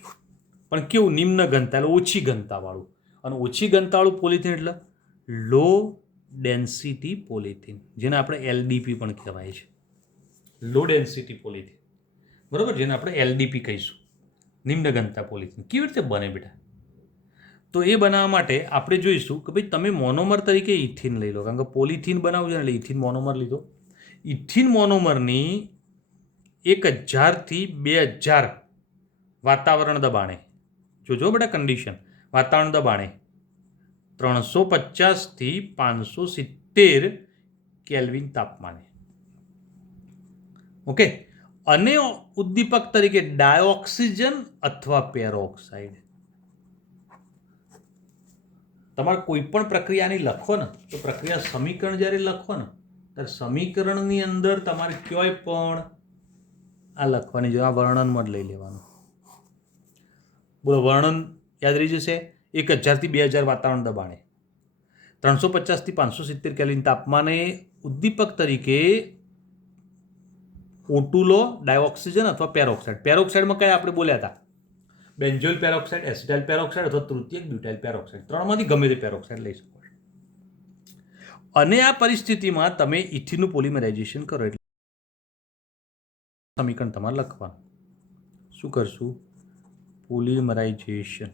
પણ કેવું? નિમ્ન ઘનતા એટલે ઓછી ઘનતાવાળું. અને ઓછી ઘનતાવાળું પોલિથીન એટલે લો ડેન્સિટી પોલિથીન, જેને આપણે એલડીપી પણ કહેવાય છે. લો ડેન્સિટી પોલિથીન. બરાબર? જેને આપણે એલડીપી કહીશું, નિમ્ન ઘનતા પોલિથીન. કેવી રીતે બને બેટા? તો એ બનાવવા માટે આપણે જોઈશું કે ભાઈ તમે મોનોમર તરીકે ઇથિન લઈ લો, કારણ કે પોલિથીન બનાવવું છે એટલે ઇથિન મોનોમર લીધો. ઇથિન મોનોમરની 1000 થી 2000 વાતાવરણ દબાણે, જોજો બેટા કન્ડિશન, વાતાવરણ દબાણે 350 થી 570 કેલ્વિન તાપમાને. ઓકે? અને ઉદ્દીપક તરીકે ડાયોક્સિજન અથવા પેરોક્સાઇડ. તમારે કોઈ પણ પ્રક્રિયાની લખો ને તો પ્રક્રિયા સમીકરણ જ્યારે લખો ને ત્યારે સમીકરણની અંદર તમારે ક્યાંય પણ આ લખવાની જરૂર, આ વર્ણનમાં જ લઈ લેવાનું. બોલો, વર્ણન યાદ રહી જશે. 1000 થી 2000 વાતાવરણ દબાણે 350 થી 570 કેલ્વિન તાપમાને ઉદ્દીપક તરીકે O2 લો, ડાયોક્સિજન અથવા પેરોક્સાઇડ. પેરોક્સાઇડમાં કયા આપણે બોલ્યા હતા? બેન્ઝોઇલ પેરોક્સાઇડ, એસિટાઇલ પેરોક્સાઇડ અથવા તૃતીયક બ્યુટાઇલ પેરોક્સાઇડ. ત્રણમાંથી ગમે તે પેરોક્સાઇડ લઈ શકો છો. અને આ પરિસ્થિતિમાં તમે ઇથિનનું પોલિમરાઇઝેશન કરો એટલે સમીકરણ તમારે લખવાનું. શું કરશું? પોલિમરાઇઝેશન.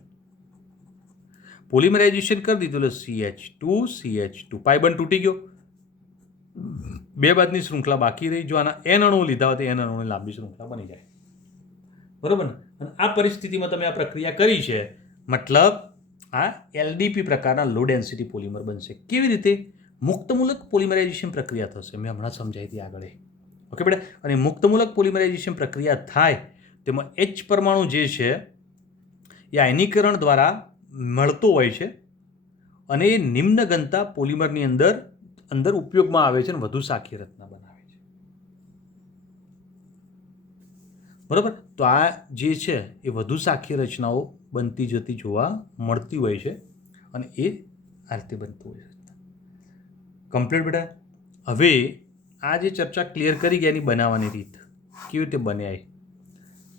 પોલિમરાઇઝેશન કરી દીધું એટલે CH2 પાઇબંધ તૂટી ગયો. બે બાદની શૃંખલા બાકી રહી. જો આના n અણુઓ લીધા હોય તો n અણુની લાંબી શૃંખલા બની જાય. બરાબર ને? અને આ પરિસ્થિતિમાં તમે આ પ્રક્રિયા કરી છે, મતલબ આ એલડીપી પ્રકારના લો ડેન્સિટી પોલિમર બનશે. કેવી રીતે? મુક્તમૂલક પોલિમરાઇઝેશન પ્રક્રિયા થશે. મેં હમણાં સમજાવી હતી આગળ. ઓકે બેટા? અને મુક્તમૂલક પોલિમરાઇઝેશન પ્રક્રિયા થાય તેમાં H પરમાણુ જે છે એ આયનીકરણ દ્વારા મળતો હોય છે અને એ નિમ્ન ઘનતા પોલિમરની અંદર અંદર ઉપયોગમાં આવે છે અને વધુ સાખી રચના બનાવે છે. બરાબર. તો આ જે છે એ વધુ સાખી રચનાઓ બનતી જતી જોવા મળતી હોય છે અને એ આ રીતે બનતું હોય છે. કમ્પ્લીટ બેટા. હવે આ જે ચર્ચા ક્લિયર કરી ગયા એની બનાવવાની રીત કેવી રીતે બને.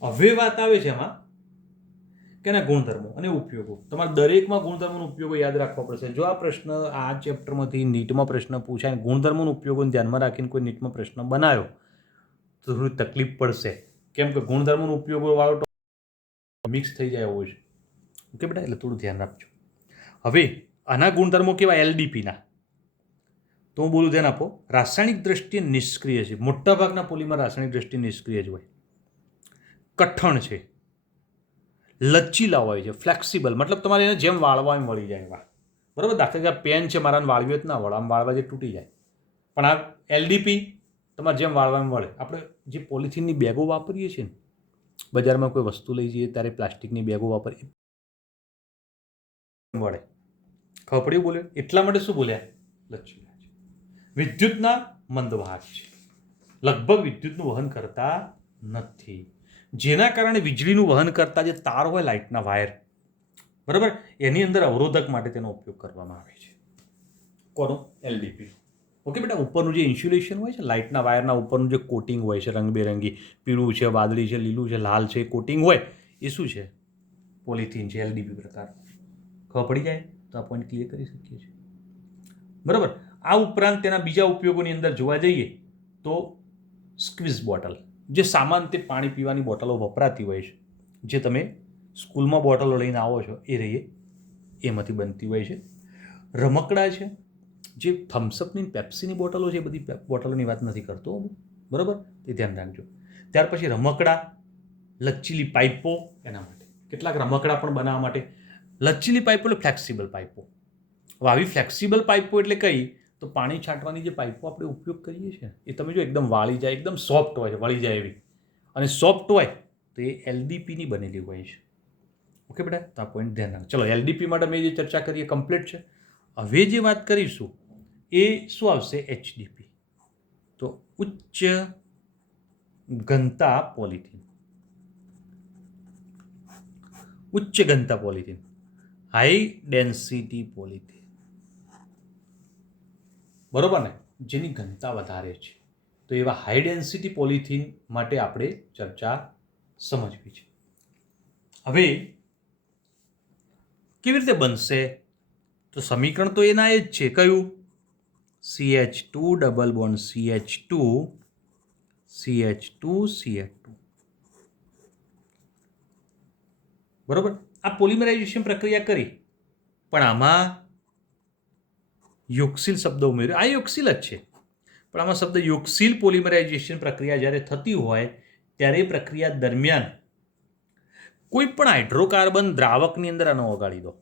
હવે વાત આવે છે એમાં કે એના ગુણધર્મો અને ઉપયોગો. તમારે દરેકમાં ગુણધર્મોનો ઉપયોગો યાદ રાખવા પડશે. જો આ પ્રશ્ન આ ચેપ્ટરમાંથી નીટમાં પ્રશ્ન પૂછાય, ગુણધર્મોનો ઉપયોગોને ધ્યાનમાં રાખીને કોઈ નીટમાં પ્રશ્ન બનાવ્યો તો થોડી તકલીફ પડશે. કેમ કે ગુણધર્મોનો ઉપયોગો વાળો મિક્સ થઈ જાય એવો છે. ઓકે બેટા, એટલે થોડું ધ્યાન રાખજો. હવે આના ગુણધર્મો કેવા એલડીપીના, તો હું બોલું ધ્યાન આપો. રાસાયણિક દ્રષ્ટિએ નિષ્ક્રિય છે. મોટાભાગના પોલીમર રાસાયણિક દ્રષ્ટિએ નિષ્ક્રિય જ હોય. કઠણ છે, લચીલા હોય છે, ફ્લેક્સિબલ, મતલબ તમારે એને જેમ વાળવા એમ વળી જાય. વાહ, બરાબર. દાખલા કે પેન છે, મારાને વાળવ્યો જ ના વળે, આમ વાળવા જે તૂટી જાય. પણ આ એલડીપી તમારે જેમ વાળવા એમ વળે. આપણે જે પોલિથીનની બેગો વાપરીએ છીએ ને, બજારમાં કોઈ વસ્તુ લઈ જઈએ ત્યારે પ્લાસ્ટિકની બેગો વાપરીએ વળે. ખબર પડી બોલ્યો? એટલા માટે શું બોલ્યા? લચીલા છે. વિદ્યુતના મંદવાહક છે, લગભગ વિદ્યુતનું વહન કરતા નથી. જેના કારણે વીજળીનું વહન કરતા જે તાર હોય, લાઇટના વાયર, બરાબર, એની અંદર અવરોધક માટે તેનો ઉપયોગ કરવામાં આવે છે. કોનો? એલડીપી. ઓકે બેટા. ઉપરનું જે ઇન્સ્યુલેશન હોય છે, લાઇટના વાયરના ઉપરનું જે કોટિંગ હોય છે, રંગબેરંગી, પીળું છે, વાદળી છે, લીલું છે, લાલ છે, કોટિંગ હોય, એ શું છે? પોલિથીન છે, એલડીપી પ્રકાર. ખબર પડી જાય તો આ પોઈન્ટ ક્લિયર કરી શકીએ છીએ. બરાબર. આ ઉપરાંત તેના બીજા ઉપયોગોની અંદર જોવા જઈએ તો સ્ક્વીઝ બોટલ, જે સામાન્ય તે પાણી પીવાની બોટલો વપરાતી હોય છે, જે તમે સ્કૂલમાં બોટલો લઈને આવો છો એ રહીએ, એમાંથી બનતી હોય છે. રમકડા છે, જે થમ્સઅપની, પેપ્સીની બોટલો છે, એ બધી બોટલોની વાત નથી કરતો, બરાબર, એ ધ્યાન રાખજો. ત્યાર પછી રમકડા, લચીલી પાઇપો, એના માટે કેટલાક રમકડા પણ બનાવવા માટે. લચીલી પાઇપો એટલે ફ્લેક્સિબલ પાઇપો. હવે આવી ફ્લેક્સિબલ પાઇપો એટલે કઈ? તો પાણી છાંટવાની જે પાઇપો આપણે ઉપયોગ કરીએ છીએ એ તમે જો એકદમ વાળી જાય, એકદમ સોફ્ટ હોય છે, વળી જાય એવી, અને સોફ્ટ હોય તો એ એલડીપીની બનેલી હોય છે. ઓકે બેટા, તો આ પોઈન્ટ ધ્યાન રાખો. ચલો, એલડીપી માટે મેં જે ચર્ચા કરીએ કમ્પ્લીટ છે. હવે જે વાત કરીશું એ શું આવશે? એચડીપી. તો ઉચ્ચ ઘનતા પોલિથીન. ઉચ્ચ ઘનતા પોલિથીન, હાઈ ડેન્સિટી પોલિથીન, બરોબર ને, જેની ઘનતા વધારે છે. તો એવા હાઈ ડેન્સિટી પોલિથીન માટે આપણે ચર્ચા સમજવી છે. હવે કેવી રીતે બનશે? તો સમીકરણ તો એના એ જ છે. કયું? CH2 double bond CH2 CH2 CH2. બરોબર. આ પોલિમરાઇઝેશન પ્રક્રિયા કરી, પણ આમાં યોક્સિલ શબ્દ ઉમેર્યો. આ યોક્સિલ જ છે, પણ આમાં શબ્દ યોક્સિલ પોલિમરાઇઝેશન પ્રક્રિયા જ્યારે થતી હોય ત્યારે એ પ્રક્રિયા દરમિયાન કોઈ પણ હાઇડ્રોકાર્બન દ્રાવકની અંદર આનો ઓગાળી દો.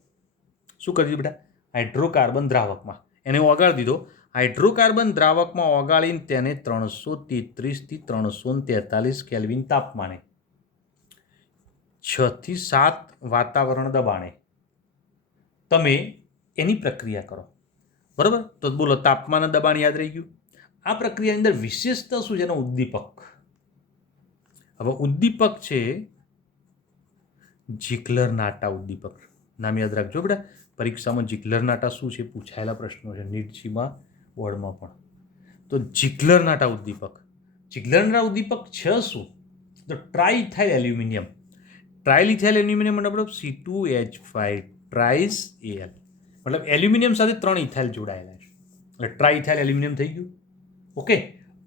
શું કરી દીધું બેટા? હાઇડ્રોકાર્બન દ્રાવકમાં એને ઓગાળી દીધો. હાઇડ્રોકાર્બન દ્રાવકમાં ઓગાળીને તેને 333 થી 343 કેલ્વિન તાપમાને 6 થી 7 વાતાવરણ દબાણે તમે એની પ્રક્રિયા કરો. બરાબર. તો બોલો, તાપમાન દબાણ યાદ રહી ગયું. આ પ્રક્રિયાની અંદર વિશેષતા શું છે? એનો ઉદ્દીપક. હવે ઉદ્દીપક છે જીગ્લર નાટા ઉદ્દીપક. નામ યાદ રાખજો બેટા. પરીક્ષામાં જીગ્લર નાટા શું છે પૂછાયેલા પ્રશ્નો છે, નીટજીમાં, બોર્ડમાં પણ. તો જીગ્લર નાટા ઉદ્દીપક. જીગ્લર નાટા ઉદ્દીપક છે શું? તો ટ્રાઇથાઇલ એલ્યુમિનિયમ. ટ્રાઇલિથાઇલ એલ્યુમિનિયમ મતલબ C2H5 ટ્રાઇસ Al, મતલબ એલ્યુમિનિયમ સાથે 3 ઇથાઇલ જોડાયેલા છે, એટલે ટ્રાઇથાઇલ એલ્યુમિનિયમ થઈ ગયું. ઓકે.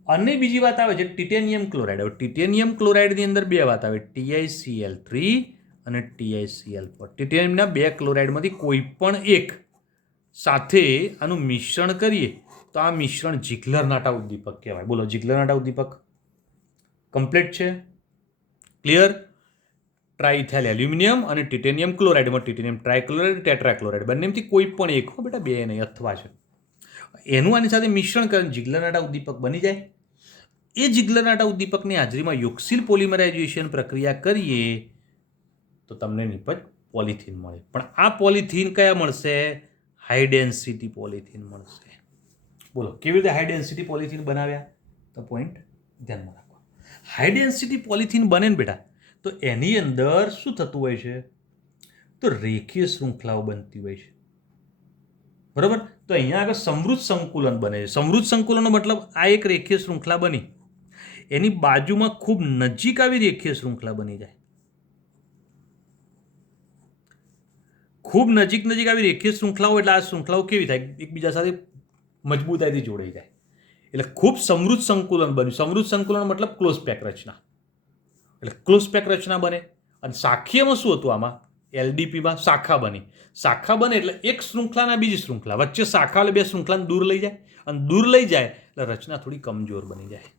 અને બીજી વાત આવે છે ટિટેનિયમ ક્લોરાઇડ. હવે ટિટેનિયમ ક્લોરાઇડની અંદર બે વાત આવે, TiCl3 અને TiCl4. ટિટેનિયમના બે ક્લોરાઇડમાંથી કોઈ પણ એક સાથે આનું મિશ્રણ કરીએ તો આ મિશ્રણ જીગ્લર નાટા ઉદ્દીપક કહેવાય. બોલો, જીગ્લર નાટા ઉદ્દીપક કમ્પ્લીટ છે? ક્લિયર? ટ્રાઇથાઇલ એલ્યુમિનિયમ અને ટિટેનિયમ ક્લોરાઇડમાં ટિટેનિયમ ટ્રાઇક્લોરાઇડ, ટેટ્રાક્લોરાઇડ, બંનેમાંથી કોઈ પણ એક, હો બેટા, બે નહીં, અથવા છે, એનું આની સાથે મિશ્રણ કરીને જીગ્લર નાટા ઉદ્દીપક બની જાય. એ જીગ્લર નાટા ઉદ્દીપકની હાજરીમાં યોક્સિલ પોલિમરાઇઝેશન પ્રક્રિયા કરીએ તો તમને નિપજ પોલિથીન મળે. પણ આ પોલિથીન કયા મળશે? હાઈ ડેન્સિટી પોલિથીન મળશે. બોલો કેવી રીતે હાઈ ડેન્સિટી પોલિથીન બનાવ્યા? તો પોઈન્ટ ધ્યાનમાં રાખો. હાઈ ડેન્સિટી પોલિથીન બને ને બેટા, તો એની અંદર શું થતું હોય છે? તો રેખીય શૃંખલાઓ બનતી હોય છે. બરાબર? તો અહીંયા આગળ સમૃદ્ધ સંકુલન બને છે. સમૃદ્ધ સંકુલનનો મતલબ આ એક રેખીય શૃંખલા બની, એની બાજુમાં ખૂબ નજીક આવી રેખીય શૃંખલા બની જાય. ખૂબ નજીક આવી રેખીય શૃંખલાઓ એટલે આ શૃંખલાઓ કેવી થાય? એકબીજા સાથે મજબૂતાઈથી જોડાઈ જાય. એટલે ખૂબ સમૃદ્ધ સંકુલન બન્યું. સમૃદ્ધ સંકુલન મતલબ ક્લોઝ પેક રચના. એટલે ક્લોઝ પેક રચના બને. અને શાખીયમાં શું હતું? આમાં એલડીપીમાં શાખા બની. શાખા બને એટલે એક શૃંખલાના બીજી શૃંખલા વચ્ચે શાખા એટલે બે શૃંખલાને દૂર લઈ જાય, અને દૂર લઈ જાય એટલે રચના થોડી કમજોર બની જાય.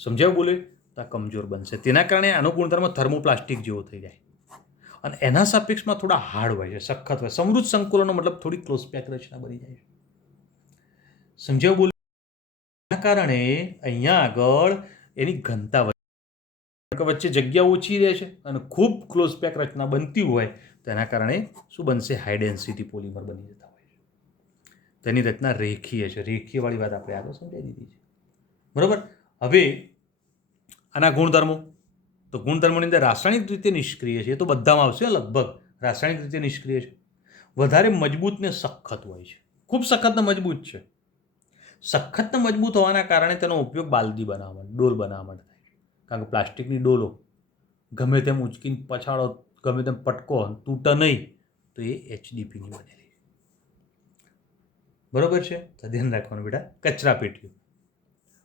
સમજાવું બોલે? તો આ કમજોર બનશે. તેના કારણે આનો ગુણધર્મ થર્મોપ્લાસ્ટિક જેવો થઈ જાય. અને એના સાપેક્ષમાં થોડા હાર્ડ હોય છે, સખત હોય. સમૃદ્ધ સંકુલનનો મતલબ થોડી ક્લોઝ પેક રચના બની જાય છે. સમજાવું બોલે? એના કારણે અહીંયા આગળ એની ઘનતા વચ્ચે જગ્યા ઓછી રહે છે અને ખૂબ ક્લોઝ પેક રચના બનતી હોય તો એના કારણે શું બનશે? હાઈ ડેન્સિટી પોલિમર બની જતા હોય છે. તેની રચના રેખીય છે. રેખીયવાળી વાત આપણે આગળ સમજાવી દીધી છે. બરાબર? હવે આના ગુણધર્મો, તો ગુણધર્મોની અંદર રાસાયણિક રીતે નિષ્ક્રિય છે. એ તો બધામાં આવશે લગભગ. રાસાયણિક રીતે નિષ્ક્રિય છે. વધારે મજબૂત ને સખત હોય છે. ખૂબ સખત ને મજબૂત છે. સખત ને મજબૂત હોવાના કારણે તેનો ઉપયોગ બાલદી બનાવવા માટે, ડોલ બનાવવા માટે થાય છે. કારણ કે પ્લાસ્ટિકની ડોલો ગમે તેમ ઉંચકીને પછાડો, ગમે તેમ પટકો, તૂટે નહીં, તો એ HDPની બનેલી છે. બરોબર છે? તો ધ્યાન રાખવાનું બેટા. કચરા પેટીઓ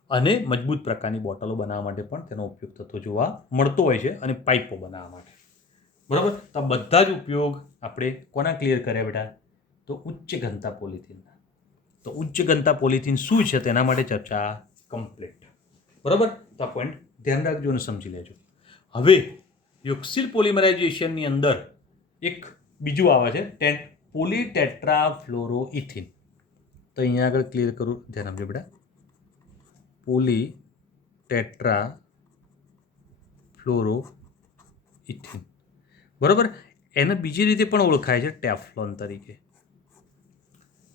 અને મજબૂત પ્રકારની બોટલો બનાવવા માટે પણ તેનો ઉપયોગ થતો જોવા મળતો હોય છે, અને પાઇપો બનાવવા માટે. બરાબર? તો આ બધા જ ઉપયોગ આપણે કોના ક્લિયર કર્યા બેટા? તો ઉચ્ચ ઘનતા પોલિથીનના. તો ઉચ્ચ ઘનતા પોલિથીન શું છે તેના માટે ચર્ચા કમ્પ્લીટ. બરાબર? તો આ પોઈન્ટ ધ્યાન રાખજો અને સમજી લેજો. હવે યોક્સિલ પોલિમરાઇઝેશનની અંદર એક બીજું આવે છે પોલીટેટ્રાફ્લોરોઇથિન. તો અહીંયા આગળ ક્લિયર કરું, ધ્યાન આપજો બેટા. પોલીટેટ્રાફ્લોરોઇથિન. બરાબર? એને બીજી રીતે પણ ઓળખાય છે ટેફલોન તરીકે.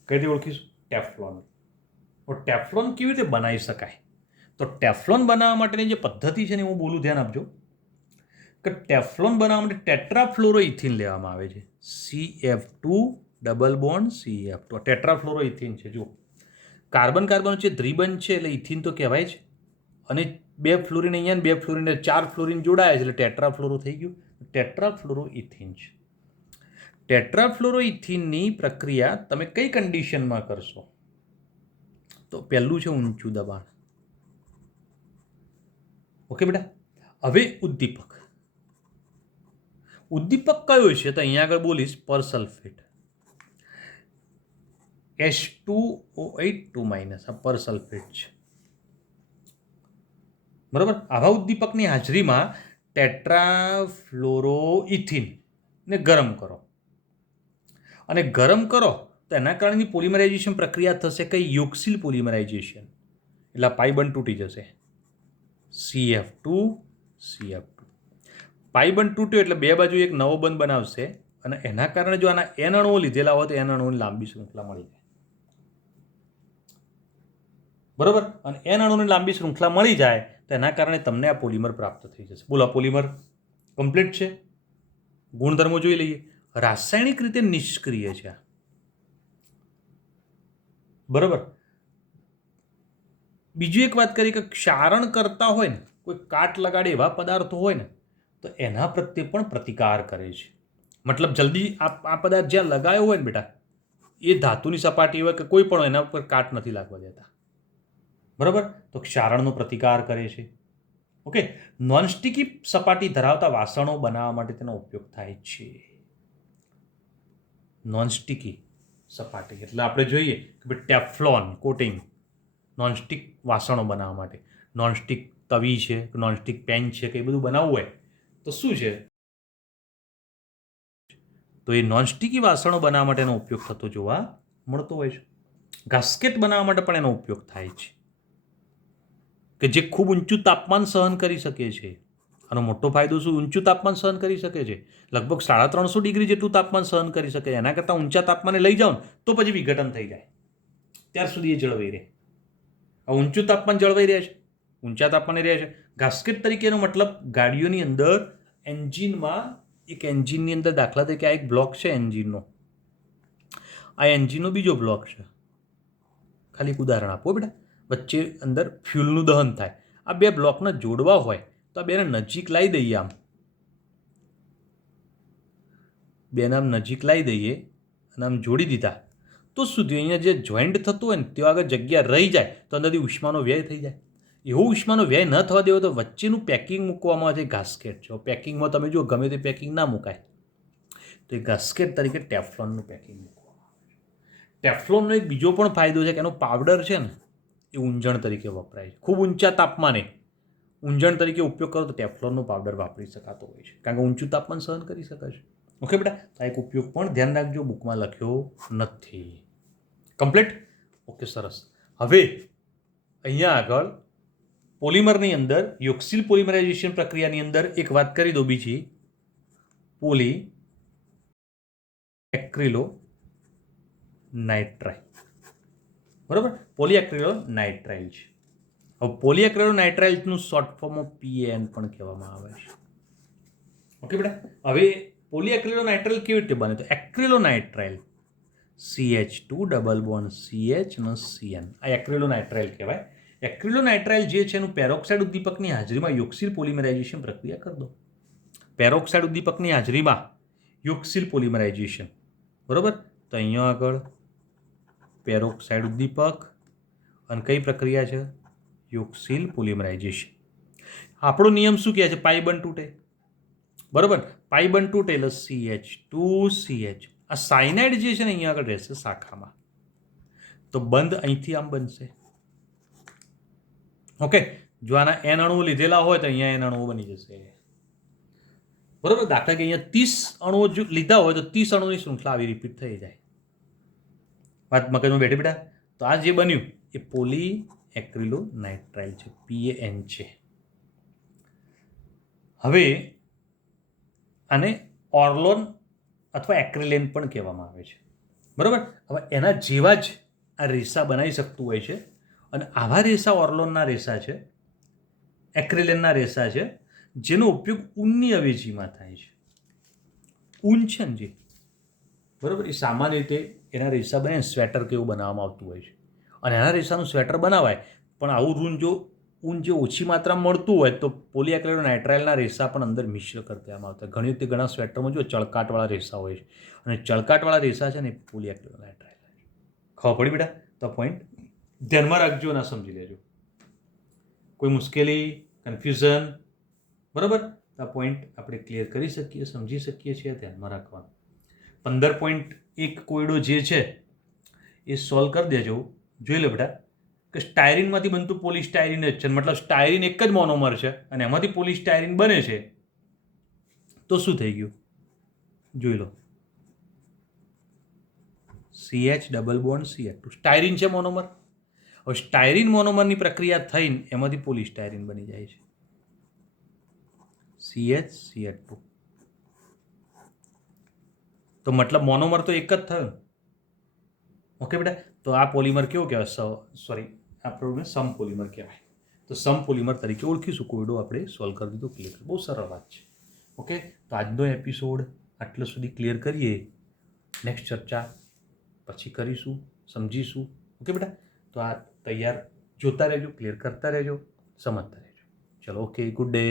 કઈ રીતે ઓળખીશું? ટેફલોન. ટેફલોન કેવી રીતે બનાવી શકાય? તો ટેફલોન બનાવવા માટેની જે પદ્ધતિ છે ને હું બોલું, ધ્યાન આપજો કે ટેફલોન બનાવવા માટે ટેટ્રાફ્લોરોઇથિન લેવામાં આવે છે. CF2 double bond CF2. ટેટ્રાફ્લોરોઇથિન છે. જુઓ, કાર્બન કાર્બન વચ્ચે દ્વિબંધ છે એટલે ઇથિન તો કહેવાય છે. અને બે ફ્લોરિન અહીંયા ને બે ફ્લોરિન, 4 ફ્લોરિન જોડાયા છે એટલે ટેટ્રાફ્લોરો થઈ ગયું. ટેટ્રાફ્લોરોઇથિન છે. ટેટ્રાફ્લોરોઇથિનની પ્રક્રિયા તમે કઈ કન્ડિશનમાં કરશો? તો પહેલું છે ઊંચું દબાણ. ઓકે બેટા? હવે ઉદ્દીપક. ઉદ્દીપક કયો છે? તો અહીંયા આગળ બોલીશ પરસલ્ફેટ. H2O8 આ પરસલ્ફેટ છે. બરાબર? આવા ઉદ્દીપકની હાજરીમાં ટેટ્રાફ્લોરોઇથિન ને ગરમ કરો, અને ગરમ કરો તો એના કારણેની પોલિમરાઇઝેશન પ્રક્રિયા થશે કઈ? યોક્સિલ પોલિમરાઇઝેશન. એટલે પાઈ બંધ તૂટી જશે. CF2 CF2. પાઈ બંધ તૂટ્યો એટલે બે બાજુ એક નવો બંધ બનાવશે, અને એના કારણે જો આના N અણુઓ લીધેલા હોય તો N અણુઓની લાંબી શૃંખલા મળી જાય. બરાબર? અને N અણુની લાંબી શૃંખલા મળી જાય તો એના કારણે તમને આ પોલિમર પ્રાપ્ત થઈ જશે. બોલો, આ પોલિમર કમ્પ્લીટ છે. ગુણધર્મો જોઈ લઈએ. રાસાયણિક રીતે નિષ્ક્રિય છે. બરાબર? બીજી એક વાત કરીએ કે ક્ષારણ કરતા હોય ને, કોઈ કાટ લગાડે એવા પદાર્થો હોય ને, તો એના પ્રત્યે પણ પ્રતિકાર કરે છે. મતલબ જલ્દી આ પદાર્થ જ્યાં લગાવ્યો હોય ને બેટા, એ ધાતુની સપાટી હોય કે કોઈ પણ એના ઉપર કાટ નથી લાગવા દેતા. બરાબર? તો ક્ષારણનો પ્રતિકાર કરે છે. ઓકે? નોનસ્ટિકી સપાટી ધરાવતા વાસણો બનાવવા માટે તેનો ઉપયોગ થાય છે. નોનસ્ટિકી સપાટી એટલે આપણે જોઈએ કે ટેફલોન કોટિંગ નોનસ્ટિક વાસણો બનાવવા માટે. નોનસ્ટિક તવી છે, નોનસ્ટિક પેન છે, કે એ બધું બનાવવું હોય તો શું છે? તો એ નોનસ્ટિકી વાસણો બનાવવા માટેનો ઉપયોગ થતો જોવા મળતો હોય છે. ગાસ્કેટ બનાવવા માટે પણ એનો ઉપયોગ થાય છે, કે જે ખૂબ ઊંચું તાપમાન સહન કરી શકે છે. આનો મોટો ફાયદો શું? ઊંચું તાપમાન સહન કરી શકે છે. લગભગ 350 ડિગ્રી જેટલું તાપમાન સહન કરી શકે. એના કરતાં ઊંચા તાપમાને લઈ જાઓ ને તો પછી વિઘટન થઈ જાય. ત્યાર સુધી એ જળવાઈ રહે. આ ઊંચું તાપમાન જળવાઈ રહે છે, ઊંચા તાપમાને રહે છે. ગાસ્કેટ તરીકેનો મતલબ ગાડીઓની અંદર એન્જિનમાં, એક એન્જિનની અંદર દાખલા તરીકે આ એક બ્લોક છે એન્જિનનો, આ એન્જિનનો બીજો બ્લોક છે. ખાલી એક ઉદાહરણ આપો બેટા. વચ્ચે અંદર ફ્યુલનું દહન થાય. આ બે બ્લોકને જોડવા હોય તો આ બેને નજીક લાવી દઈએ, આમ બેને આમ નજીક લાવી દઈએ અને આમ જોડી દીધા તો સુધી અહીંયા જે જોઈન્ટ થતું હોય ને ત્યાં આગળ જગ્યા રહી જાય તો અંદરથી ઉષ્માનો વ્યય થઈ જાય. એવો ઉષ્માનો વ્યય ન થવા દેવો તો વચ્ચેનું પેકિંગ મૂકવામાં આવે છે, ગાસ્કેટ છે. પેકિંગમાં તમે જુઓ ગમે તે પેકિંગ ના મુકાય, તો એ ગાસ્કેટ તરીકે ટેફલોનનું પેકિંગ મૂકવામાં આવે છે. ટેફલોનનો એક બીજો પણ ફાયદો છે કે એનો પાવડર છે ને એ ઊંજણ તરીકે વપરાય છે. ખૂબ ઊંચા તાપમાને ઊંજણ તરીકે ઉપયોગ કરો તો ટેફલોનનો પાવડર વાપરી શકાતો હોય છે, કારણ કે ઊંચું તાપમાન સહન કરી શકે છે. ઓકે બેટા, આ એક ઉપયોગ પણ ધ્યાન રાખજો, બુકમાં લખ્યો નથી. કમ્પ્લીટ? ઓકે, સરસ. હવે અહીંયા આગળ પોલિમરની અંદર યોક્સિલ પોલિમરાઇઝેશન પ્રક્રિયાની અંદર એક વાત કરી દો બીજી, પોલી એક્રિલો નાઇટ્રાઇલ. બરાબર, પોલી એક્રિલો નાઇટ્રાઇલ છે. હવે પોલી એક્રિલો નાઇટ્રાઇલનું શોર્ટ ફોર્મમાં PAN પણ કહેવામાં આવે છે. ઓકે બેટા, હવે પોલી એક્રિલો નાઇટ્રાઇલ કેવી રીતે બને? તો acrylonitrile CH2 double bond CH અને CN, આ એક્રિલો નાઇટ્રાઇલ કહેવાય. એક્રિલો નાઇટ્રાઇલ જે છે એનું પેરોક્સાઇડ ઉદ્દીપકની હાજરીમાં યોક્સિલ પોલિમરાઇઝેશન પ્રક્રિયા કરી દો. પેરોક્સાઇડ ઉદ્દીપકની હાજરીમાં યોક્સિલ પોલિમરાઇઝેશન. બરાબર, તો અહીંયા આગળ પેરોક્સાઇડ ઉદ્દીપક અને કઈ પ્રક્રિયા છે? યોક્સિલ પોલિમરાઇઝેશન. આપણો નિયમ શું કહે છે? પાઈ બંધ તૂટે. બરાબર, પાઈ બંધ તૂટે એટલે CH2CH. આ સાયનાઇડ જે છે ને અહીંયા આગળ રહેશે શાખામાં, તો બંધ અહીંથી આમ બનશે. ઓકે, જો આના N અણુઓ લીધેલા હોય તો અહીંયા N અણુઓ બની જશે. બરાબર, દાખલા કે અહીંયા 30 અણુઓ જો લીધા હોય તો 30 અણુની શૃંખલા આવી રિપીટ થઈ જાય. વાત મગજમાં બેઠી બેટા? તો આ જે બન્યું એ પોલી એક્રિલો નાઇટ્રાઇલ છે, PAN છે. હવે આને ઓર્લોન અથવા એક્રિલેન પણ કહેવામાં આવે છે. બરાબર, હવે એના જેવા જ આ રેસા બનાવી શકતું હોય છે અને આવા રેસા ઓર્લોનના રેસા છે, એક્રિલેનના રેસા છે, જેનો ઉપયોગ ઊનની અવેજીમાં થાય છે. ઊન છે ને જે, બરાબર, એ સામાન્ય રીતે એના રેસા બને સ્વેટર કેવું બનાવવામાં આવતું હોય છે અને એના રેસાનું સ્વેટર બનાવાય. પણ આવું ઊન જે ઓછી માત્રામાં મળતું હોય તો પોલી એક્રિલો નાઇટ્રાઇલના રેસા પણ અંદર મિશ્ર કરી દેવામાં આવતા. ઘણી વખતે ઘણા સ્વેટરમાં જો ચળકાટવાળા રેસા હોય છે અને ચળકાટવાળા રેસા છે ને એ પોલી એક્રિલો નાઇટ્રાઇલ. ખબર પડી બેટા? તો પોઈન્ટ ધ્યાનમાં રાખજો અને સમજી લેજો. કોઈ મુશ્કેલી, કન્ફ્યુઝન? બરાબર, આ પોઈન્ટ આપણે ક્લિયર કરી શકીએ, સમજી શકીએ છીએ, ધ્યાનમાં રાખવાનું. 15.1 કોયડો જે છે એ સોલ્વ કરી દેજો. જોઈ લો બેટા કે સ્ટાયરીનમાંથી બનતું પોલિસ્ટાયરીન જ છે, મતલબ સ્ટાયરીન એક જ મોનોમર છે અને એમાંથી પોલિસ્ટાયરીન બને છે. તો શું થઈ ગયું? જોઈ લો, CH double bond CH2. Styrene છે મોનોમર. હવે સ્ટાયરીન મોનોમરની પ્રક્રિયા થઈને એમાંથી પોલિસ્ટાયરીન બની જાય છે, CH2. તો મતલબ મોનોમર તો એક જ થયો. ઓકે બેટા, તો આ પોલિમર કેવો કહેવાય? સોરી, આ પ્રોબ્લેમ સમ પોલિમર કહેવાય. તો સમ પોલિમર તરીકે ઓળખીશું. કોયડો આપણે સોલ્વ કરી દીધો, ક્લિયર. બહુ સરળ વાત છે. ઓકે, તો આજનો એપિસોડ આટલા સુધી ક્લિયર કરીએ. નેક્સ્ટ ચર્ચા પછી કરીશું, સમજીશું. ઓકે બેટા, તો આ તૈયાર જોતા રહેજો, ક્લિયર કરતા રહેજો, સમજતા રહેજો. ચલો, ઓકે, ગુડ ડે.